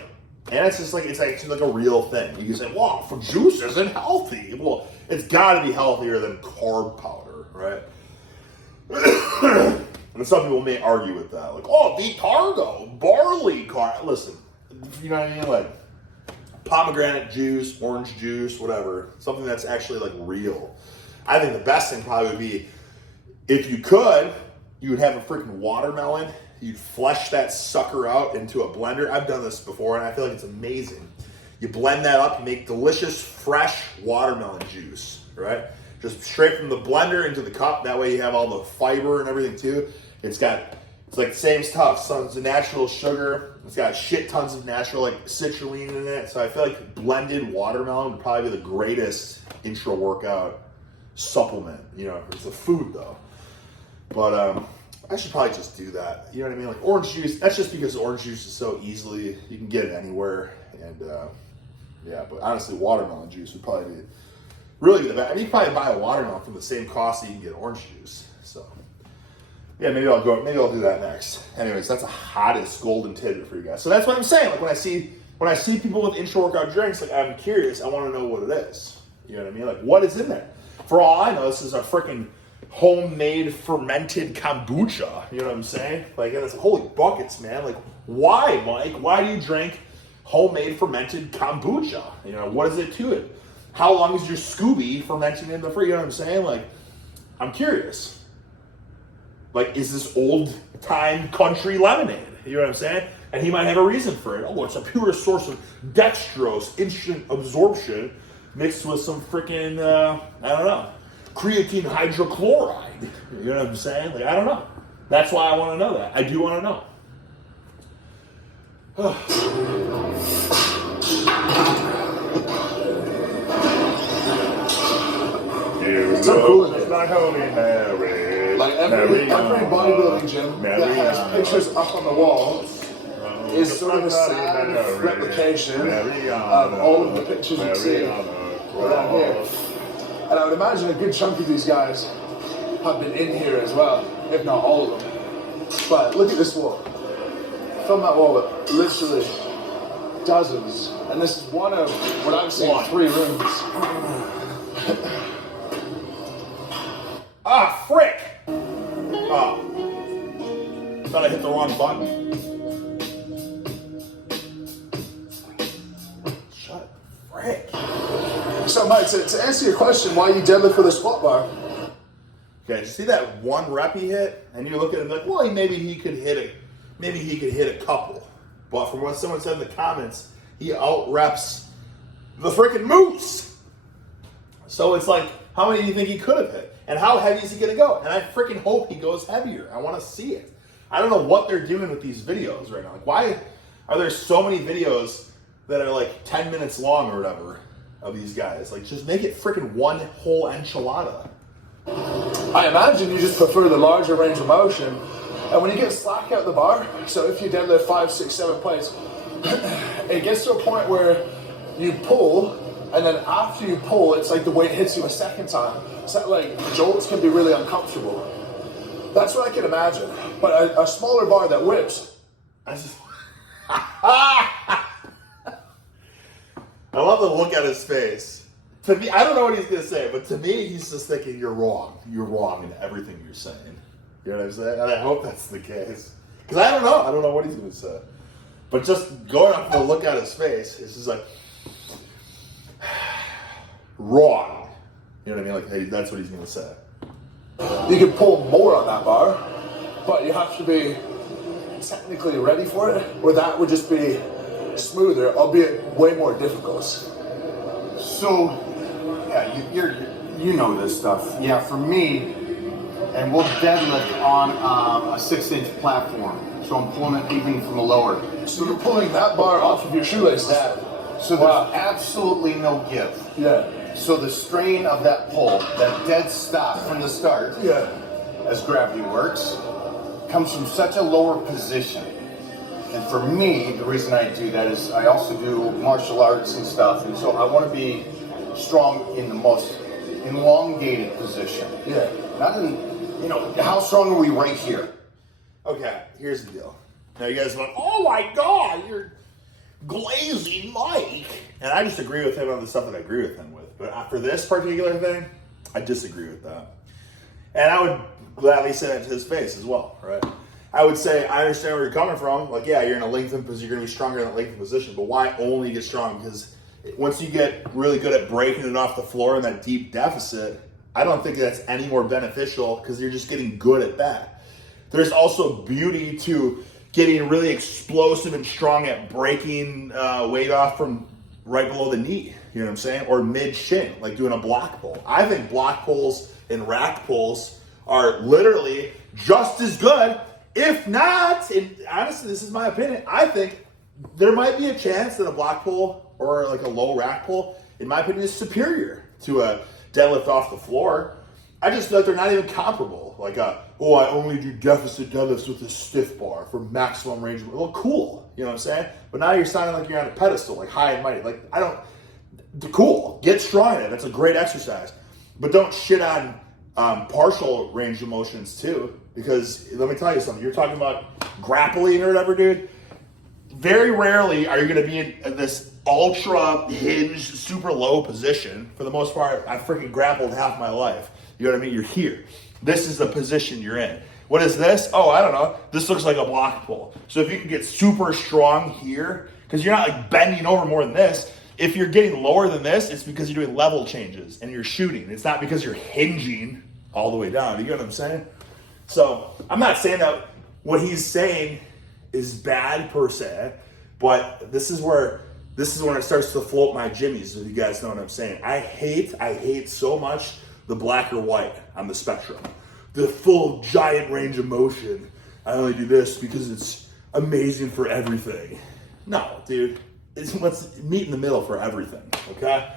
and it's just like, it's actually like a real thing. You can say, well, for juice isn't healthy. Well, it's got to be healthier than carb powder, right? And some people may argue with that. Like, oh, V-Cargo, barley carb. Listen, you know what I mean? Like, pomegranate juice, orange juice, whatever. Something that's actually like real. I think the best thing probably would be, if you could, you would have a freaking watermelon. You'd flesh that sucker out into a blender. I've done this before and I feel like it's amazing. You blend that up, you make delicious, fresh watermelon juice, right? Just straight from the blender into the cup. That way you have all the fiber and everything too. It's like the same stuff. So it's a natural sugar. It's got shit tons of natural like citrulline in it. So I feel like blended watermelon would probably be the greatest intra-workout supplement. You know, it's a food though. But I should probably just do that. You know what I mean? Like orange juice, that's just because orange juice is so easily, you can get it anywhere. And yeah, but honestly, watermelon juice would probably be really the best. I mean, you can probably buy a watermelon for the same cost that you can get orange juice. So. Yeah, maybe I'll do that next. Anyways, that's the hottest golden tidbit for you guys. So that's what I'm saying. Like when I see people with intra-workout drinks, like I'm curious. I want to know what it is. You know what I mean? Like what is in there? For all I know, this is a freaking homemade fermented kombucha. You know what I'm saying? Like, and it's holy buckets, man. Like, why, Mike? Why do you drink homemade fermented kombucha? You know, what is it to it? How long is your Scooby fermenting in the fridge? You know what I'm saying? Like, I'm curious. Like, is this old time country lemonade? You know what I'm saying? And he might have a reason for it. Oh, it's a pure source of dextrose, instant absorption, mixed with some freaking, I don't know, creatine hydrochloride. You know what I'm saying? Like, I don't know. That's why I want to know that. I do want to know. It's so cool. It's not Holy Mary. Like every bodybuilding gym that has pictures up on the wall is sort of a sad replication of all of the pictures you see around here. And I would imagine a good chunk of these guys have been in here as well, if not all of them. But look at this wall. From that wall, literally dozens. And this is one of what I'm seeing 3 rooms. Ah, frick! Oh. Thought I hit the wrong button. Shut frick. So, Mike, to answer your question, why you deadlift with a squat bar? Okay, did you see that one rep he hit? And you look at him like, well, maybe he could hit a couple. But from what someone said in the comments, he out-reps the freaking moose. So it's like, how many do you think he could have hit? And how heavy is he going to go? And I freaking hope he goes heavier. I want to see it. I don't know what they're doing with these videos right now. Like, why are there so many videos that are like 10 minutes long or whatever of these guys? Like, just make it freaking one whole enchilada. I imagine you just prefer the larger range of motion. And when you get slack out the bar, so if you deadlift 5, 6, 7 plates, it gets to a point where you pull, and then after you pull, it's like the weight hits you a second time. So like jolts can be really uncomfortable. That's what I can imagine. But a smaller bar that whips. I just I love the look at his face. To me, I don't know what he's gonna say, but to me, he's just thinking you're wrong. You're wrong in everything you're saying. You know what I'm saying? And I hope that's the case. Because I don't know. I don't know what he's gonna say. But just going up to look at his face, it's just like wrong. You know what I mean? Like, hey, that's what he's gonna say. You can pull more on that bar, but you have to be technically ready for it, or that would just be smoother, albeit way more difficult. So, yeah, you know this stuff. Yeah, for me, and we'll deadlift on a 6-inch platform. So I'm pulling it even from the lower. So you're pulling that bar off of your shoelaces. Yeah. So there's absolutely no give. Yeah. So the strain of that pull, that dead stop from the start, as gravity works, comes from such a lower position. And for me, the reason I do that is I also do martial arts and stuff, and so I want to be strong in the most elongated position. Yeah. Not in, how strong are we right here? Okay, here's the deal. Now you guys are like, oh my God, you're glazing Mike. And I just agree with him on the stuff that I agree with him with. But for this particular thing, I disagree with that. And I would gladly say that to his face as well, right? I would say, I understand where you're coming from. Like, yeah, you're in a lengthened position, you're going to be stronger in that lengthened position. But why only get strong? Because once you get really good at breaking it off the floor in that deep deficit, I don't think that's any more beneficial because you're just getting good at that. There's also beauty to getting really explosive and strong at breaking weight off from right below the knee, you know what I'm saying? Or mid-shin, like doing a block pull. I think block pulls and rack pulls are literally just as good, if not, and honestly, this is my opinion, I think there might be a chance that a block pull or like a low rack pull, in my opinion, is superior to a deadlift off the floor. I just feel like they're not even comparable. Like, I only do deficit deadlifts with a stiff bar for maximum range. Well, cool, you know what I'm saying? But now you're sounding like you're on a pedestal, like high and mighty. Like, cool, get strong in it. That's a great exercise. But don't shit on partial range of motions too, Because let me tell you something. You're talking about grappling or whatever, dude. Very rarely are you going to be in this ultra hinged, super low position. For the most part, I've freaking grappled half my life. You know what I mean? You're here. This is the position you're in. What is this? Oh, I don't know. This looks like a block pull. So if you can get super strong here, because you're not like bending over more than this. If you're getting lower than this, it's because you're doing level changes and you're shooting. It's not because you're hinging all the way down. You get what I'm saying? So I'm not saying that what he's saying is bad per se, but this is when it starts to float my jimmies, if you guys know what I'm saying. I hate so much the black or white on the spectrum. The full giant range of motion. I only do this because it's amazing for everything. No, dude. Let's meet in the middle for everything, okay?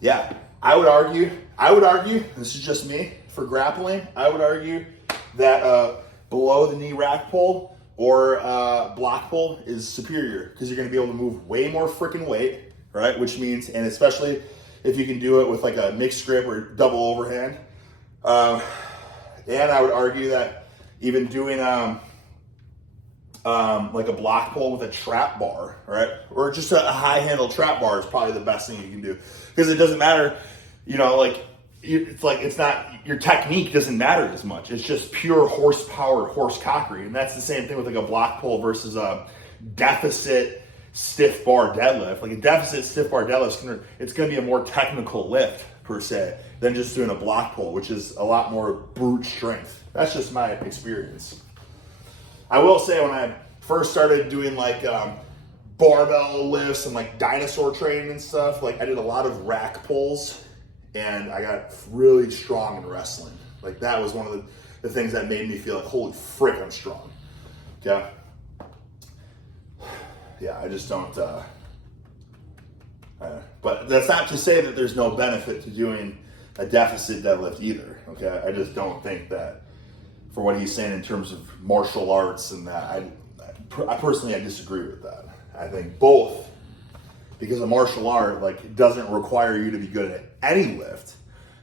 Yeah, I would argue, this is just me, for grappling, I would argue that below the knee rack pull or block pull is superior because you're going to be able to move way more freaking weight, right? Which means, and especially if you can do it with like a mixed grip or double overhand. And I would argue that even doing like a block pull with a trap bar, right? Or just a high handle trap bar is probably the best thing you can do. Because it doesn't matter, you know, like, it's not, your technique doesn't matter as much. It's just pure horsepower, horse cockery. And that's the same thing with like a block pull versus a deficit stiff bar deadlift. Like a deficit stiff bar deadlift, it's going to be a more technical lift per se than just doing a block pull, which is a lot more brute strength. That's just my experience. I will say when I first started doing like barbell lifts and like dinosaur training and stuff, like I did a lot of rack pulls and I got really strong in wrestling. Like that was one of the things that made me feel like, holy frick, I'm strong. Yeah. Yeah, I just don't, but that's not to say that there's no benefit to doing a deficit deadlift either, okay? I just don't think that for what he's saying in terms of martial arts and that, I personally disagree with that. I think both, because a martial art like doesn't require you to be good at any lift.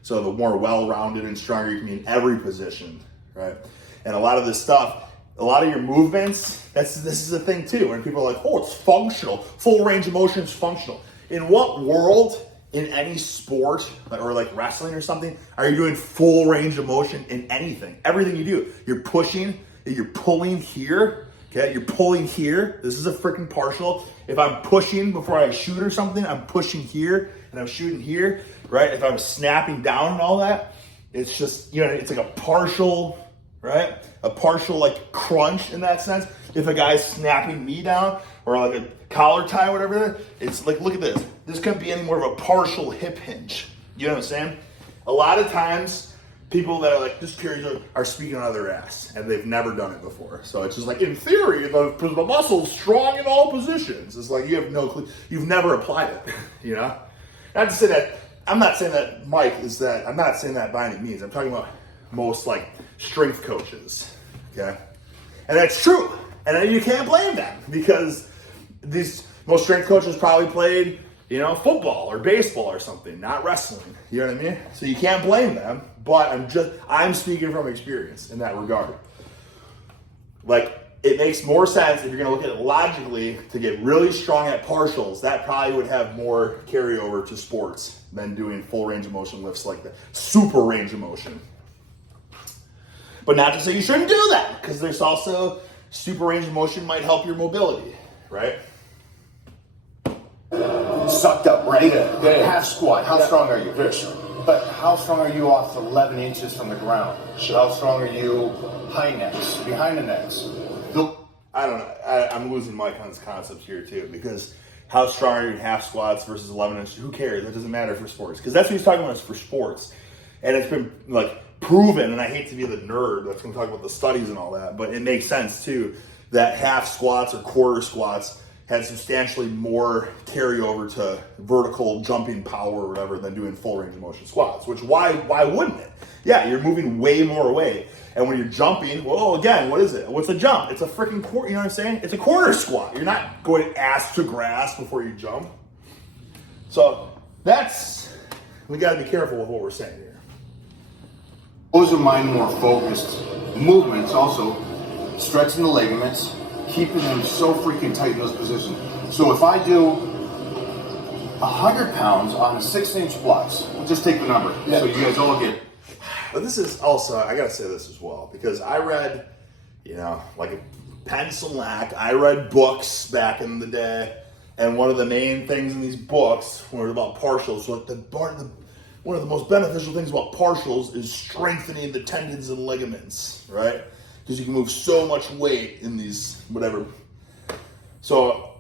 So the more well-rounded and stronger you can be in every position, right? And a lot of this stuff, a lot of your movements, this is the thing too, when people are like, oh, it's functional, full range of motion is functional. In what world, in any sport, or like wrestling or something, are you doing full range of motion in anything? Everything you do, you're pushing, you're pulling here, okay? You're pulling here. This is a freaking partial. If I'm pushing before I shoot or something, I'm pushing here and I'm shooting here, right? If I'm snapping down and all that, it's just, you know, it's like a partial, right? A partial like crunch in that sense. If a guy's snapping me down or like a collar tie, whatever, it's like, look at this. This couldn't be any more of a partial hip hinge. You know what I'm saying? A lot of times, people that are like, this period are speaking out of their ass and they've never done it before. So it's just like, in theory, the muscle's strong in all positions. It's like, you have no clue. You've never applied it, you know? Not to say that, I'm not saying that Mike is that, I'm not saying that by any means. I'm talking about most like strength coaches, okay? And that's true. And you can't blame them because most strength coaches probably played, you know, football or baseball or something, not wrestling. You know what I mean? So you can't blame them, but I'm speaking from experience in that regard. Like, it makes more sense if you're gonna look at it logically to get really strong at partials. That probably would have more carryover to sports than doing full range of motion lifts like that. Super range of motion. But not to say you shouldn't do that, because there's also super range of motion might help your mobility, right? Sucked up, right? Yeah. Half squat. How strong are you? Very strong. But how strong are you off 11 inches from the ground? How strong are you high necks, behind the necks? I don't know. I'm losing Mike on this concept here too, because how strong are you in half squats versus 11 inches? Who cares? It doesn't matter for sports, because that's what he's talking about is for sports, and it's been like proven. And I hate to be the nerd that's going to talk about the studies and all that, but it makes sense too that half squats or quarter squats had substantially more carryover to vertical jumping power or whatever than doing full range of motion squats. Which why wouldn't it? Yeah, you're moving way more weight. And when you're jumping, well, again, what is it? What's a jump? It's a freaking quarter, you know what I'm saying? It's a quarter squat. You're not going ass to grass before you jump. So we got to be careful with what we're saying here. Those are my more focused movements. Also, stretching the ligaments, keeping them so freaking tight in those positions. So if I do 100 pounds on a 6-inch blocks, we'll just take the number so you guys all get. But this is also, I gotta say this as well, because I read, like a pencil lack, I read books back in the day, and one of the main things in these books were about partials. So one of the most beneficial things about partials is strengthening the tendons and ligaments, right? Because you can move so much weight in these, whatever. So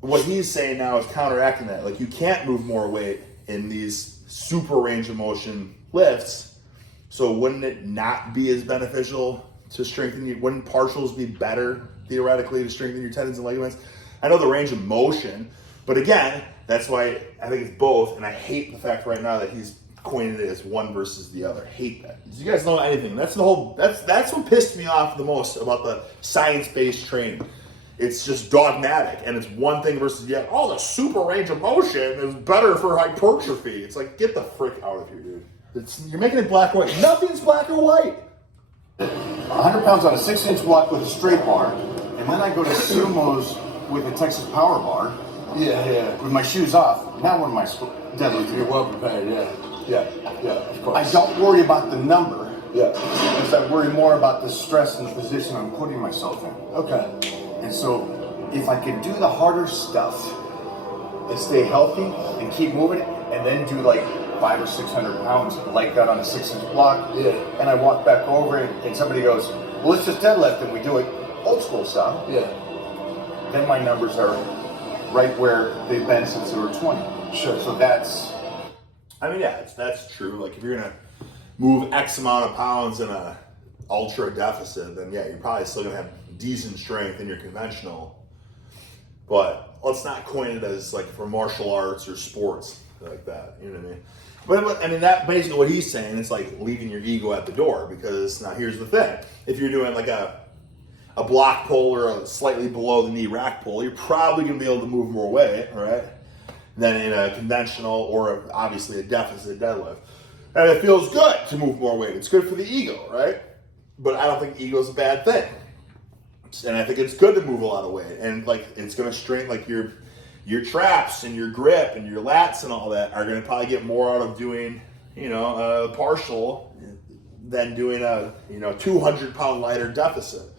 what he's saying now is counteracting that. Like, you can't move more weight in these super range of motion lifts. So wouldn't it not be as beneficial to strengthen you? Wouldn't partials be better theoretically to strengthen your tendons and ligaments? I know the range of motion, but again, that's why I think it's both. And I hate the fact right now that he's coining it as one versus the other. Hate that. You guys know anything? That's what pissed me off the most about the science-based training. It's just dogmatic, and it's one thing versus the other. Oh, the super range of motion is better for hypertrophy. It's like, get the frick out of here, dude. You're making it black or white. Nothing's black or white. 100 pounds on a 6-inch block with a straight bar, and then I go to sumos with a Texas power bar. Yeah. With my shoes off. Now what am I deadlifting? You're well prepared, yeah, of course. I don't worry about the number. Yeah. Because I worry more about the stress and the position I'm putting myself in. Okay. And so, if I can do the harder stuff and stay healthy and keep moving it, and then do like 500 or 600 pounds like that on a 6-inch block, and I walk back over and somebody goes, well, let's just deadlift, and we do it old school style. Yeah. Then my numbers are right where they've been since they were 20. Sure. So that's. I mean, yeah, that's true. Like, if you're gonna move X amount of pounds in a ultra deficit, then yeah, you're probably still gonna have decent strength in your conventional. But let's not coin it as like for martial arts or sports like that. You know what I mean? But I mean, that basically what he's saying is like leaving your ego at the door. Because now here's the thing: if you're doing like a block pull or a slightly below the knee rack pull, you're probably gonna be able to move more weight, right? Than in a conventional or obviously a deficit deadlift. And it feels good to move more weight. It's good for the ego, right? But I don't think ego is a bad thing. And I think it's good to move a lot of weight. And like, it's going to strengthen like your traps and your grip and your lats and all that are going to probably get more out of doing, a partial than doing a, 200-pound lighter deficit.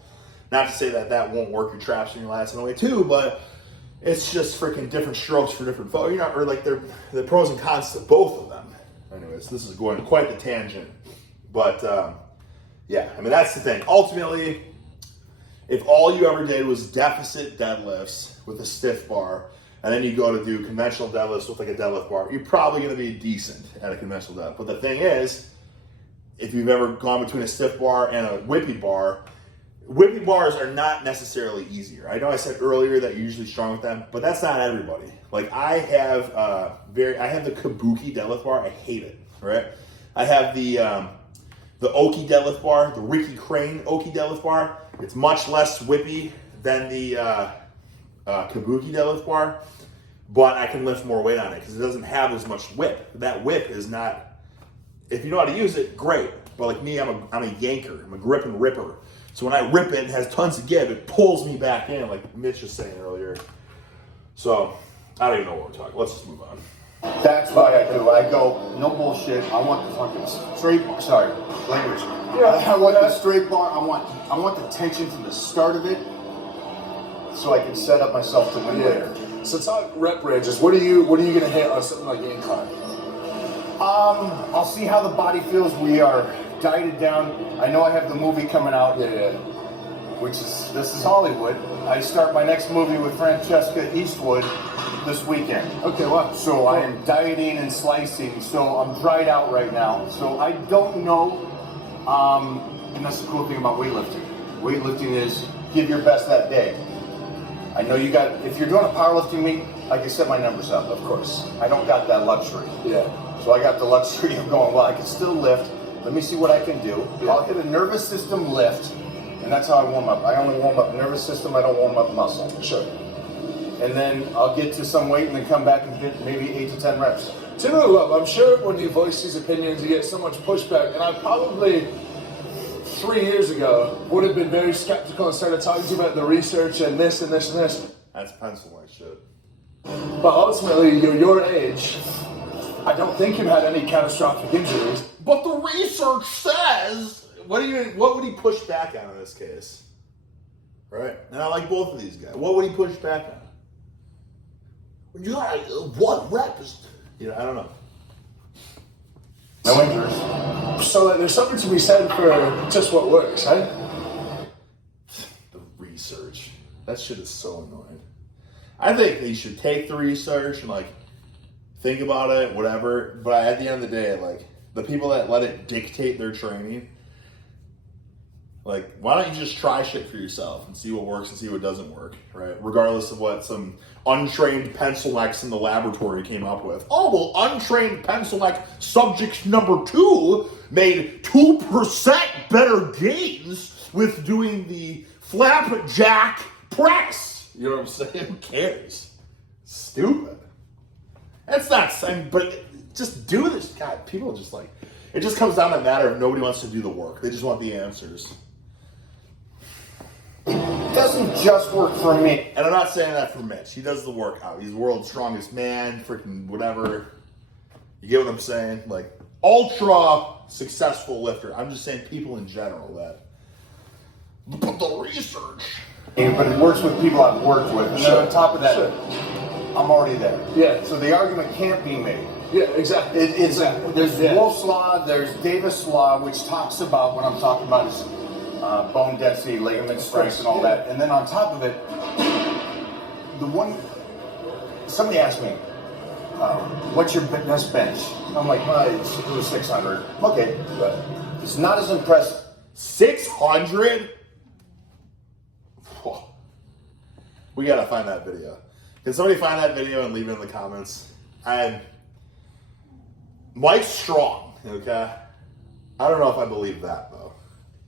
Not to say that won't work your traps and your lats in a way too, but it's just freaking different strokes for different folks, or like the pros and cons to both of them. Anyways, this is going quite the tangent. But yeah, I mean, that's the thing. Ultimately, if all you ever did was deficit deadlifts with a stiff bar, and then you go to do conventional deadlifts with like a deadlift bar, you're probably going to be decent at a conventional deadlift. But the thing is, if you've ever gone between a stiff bar and a whippy bars are not necessarily easier. I know I said earlier that you're usually strong with them, but that's not everybody. Like I have the Kabuki deadlift bar. I hate it. Right? I have the Oki deadlift bar, the Ricky Crane Oki deadlift bar. It's much less whippy than the Kabuki deadlift bar, but I can lift more weight on it because it doesn't have as much whip. That whip is not. If you know how to use it, great. But like me, I'm a yanker. I'm a grip and ripper. So when I rip it, it has tons of give. It pulls me back in, like Mitch was saying earlier. So I don't even know what we're talking. Let's just move on. That's why I do. I go, no bullshit. I want the fucking straight. Sorry, language. I want the straight bar. I want the tension from the start of it, so I can set up myself to win later. So talk rep ranges. What are you gonna hit on something like incline? I'll see how the body feels. We are dieted down. I know I have the movie coming out. Yeah. This is Hollywood. I start my next movie with Francesca Eastwood this weekend. Okay, wow. So I am dieting and slicing. So I'm dried out right now. So I don't know. And that's the cool thing about weightlifting. Weightlifting is give your best that day. I know if you're doing a powerlifting meet, I can set my numbers up, of course. I don't got that luxury. Yeah. So I got the luxury of going, well, I can still lift. Let me see what I can do. Yeah. I'll hit a nervous system lift, and that's how I warm up. I only warm up nervous system, I don't warm up muscle. Sure. and then I'll get to some weight and then come back and hit maybe 8 to 10 reps. Do you know what, love? I'm sure when you voice these opinions, you get so much pushback, and I probably 3 years ago would have been very skeptical and started talking to you about the research and this and this and this. That's pencil-like shit. But ultimately, you're your age. I don't think you've had any catastrophic injuries. But the research says, what would he push back on in this case? Right? And I like both of these guys. What would he push back on? You got one rep is, I don't know. No injuries. So there's something to be said for just what works, right? The research. That shit is so annoying. I think they should take the research and think about it, whatever. But at the end of the day, the people that let it dictate their training, why don't you just try shit for yourself and see what works and see what doesn't work, right? Regardless of what some untrained pencil necks in the laboratory came up with. Oh, well, untrained pencil neck subject number 2 made 2% better gains with doing the flapjack press. You know what I'm saying? Who cares? Stupid. That's not saying, but just do this. God, people just it just comes down to a matter of nobody wants to do the work. They just want the answers. It doesn't just work for me. And I'm not saying that for Mitch. He does the workout. He's the world's strongest man, freaking whatever. You get what I'm saying? Ultra successful lifter. I'm just saying people in general that. But the research. But it works with people I've worked with. And then on top of that, Sure. I'm already there. Yeah. So the argument can't be made. Yeah, exactly. Exactly. There's Yeah. Wolff's Law, there's Davis' Law, which talks about what I'm talking about is bone density, ligament strength, and all that. And then on top of it, somebody asked me, what's your best bench? I'm like, it was 600. Okay, but it's not as impressive. 600? We gotta find that video. Can somebody find that video and leave it in the comments? Mike's strong, okay? I don't know if I believe that, though.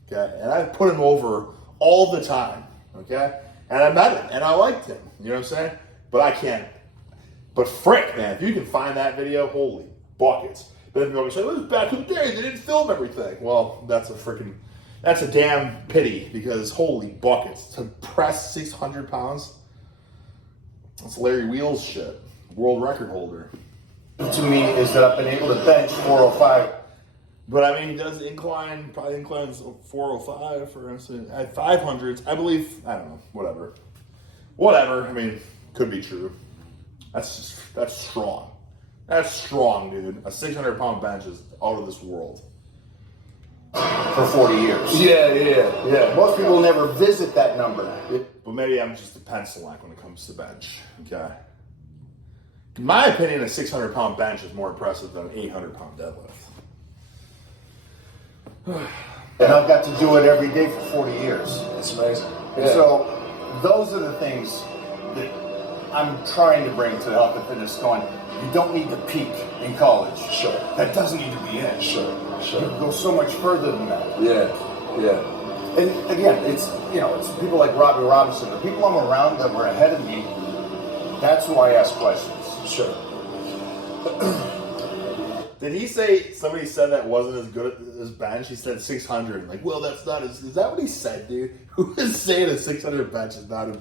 Okay? And I put him over all the time, okay? And I met him, and I liked him. You know what I'm saying? But I can't. But frick, man, if you can find that video, holy buckets. Then people say, well, it was back in the day, they didn't film everything. Well, that's a damn pity, because holy buckets. To press 600 pounds, that's Larry Wheels shit. World record holder. To me is that I've been able to bench 405. But I mean, he does probably inclines 405 for instance. At 500s, I believe, I don't know, whatever. I mean, could be true. That's strong. That's strong, dude. A 600-pound bench is out of this world. For 40 years. Yeah. Most people never visit that number. But maybe I'm just a pencil neck when it comes to bench. Okay. In my opinion, a 600-pound bench is more impressive than an 800-pound deadlift. And I've got to do it every day for 40 years. That's amazing. And Yeah. so those are the things that I'm trying to bring to health and fitness going. You don't need to peak in college. Sure. That doesn't need to be it. Sure. You can go so much further than that. Yeah. And again, it's people like Robbie Robinson, the people I'm around that were ahead of me. That's who I ask questions. Sure. Did he say somebody said that wasn't as good as bench? He said 600. Well, that's not as. Is that what he said, dude? Who is saying a 600 bench is not as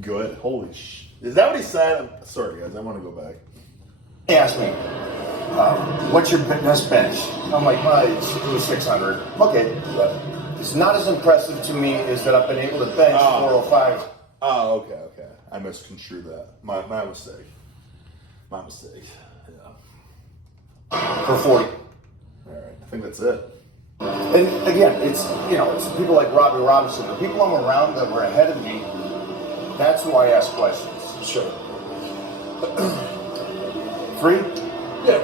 good? Holy sh! Is that what he said? I'm sorry, guys. I want to go back. He asked me, what's your best bench? I'm like, it was 600. Okay, but it's not as impressive to me is that I've been able to bench 405. Oh, okay. I misconstrued that. My mistake. My mistake. Yeah. For 40. All right. I think that's it. And again, it's people like Robbie Robinson, the people I'm around that were ahead of me. That's who I ask questions. Sure. 3? Yeah.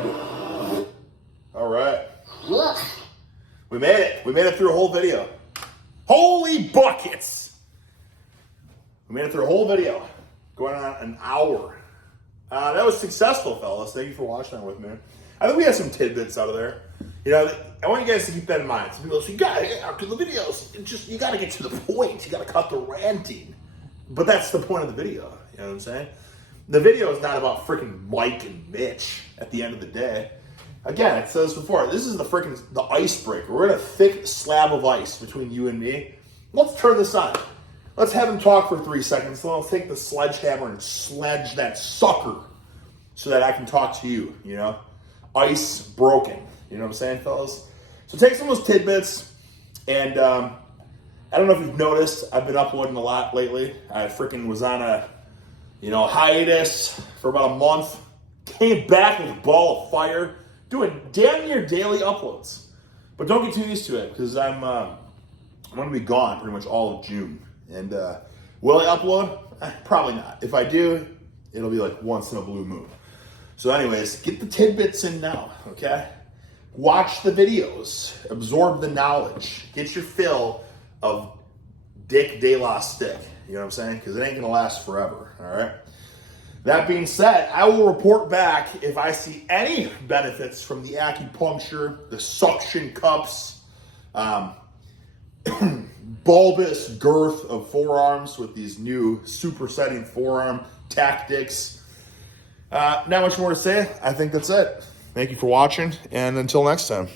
All right. We made it. We made it through a whole video. Holy buckets! We made it through a whole video. Going on an hour. That was successful, fellas. Thank you for watching that with me. I think we had some tidbits out of there. I want you guys to keep that in mind. Some people say, you gotta get out to the videos. You gotta get to the point. You gotta cut the ranting. But that's the point of the video. You know what I'm saying? The video is not about freaking Mike and Mitch at the end of the day. Again, I said this before. This is the icebreaker. We're in a thick slab of ice between you and me. Let's turn this on. Let's have him talk for 3 seconds. Then I'll take the sledgehammer and sledge that sucker so that I can talk to you, you know? Ice broken. You know what I'm saying, fellas? So take some of those tidbits, and I don't know if you've noticed, I've been uploading a lot lately. I freaking was on a, hiatus for about a month. Came back with a ball of fire, doing damn near daily uploads. But don't get too used to it, because I'm going to be gone pretty much all of June. And will I upload? Probably not. If I do, it'll be like once in a blue moon. So anyways, get the tidbits in now, okay? Watch the videos. Absorb the knowledge. Get your fill of Dick De La Stick. You know what I'm saying? Because it ain't going to last forever, all right? That being said, I will report back if I see any benefits from the acupuncture, the suction cups, bulbous girth of forearms with these new supersetting forearm tactics. Not much more to say. I think that's it. Thank you for watching, and until next time.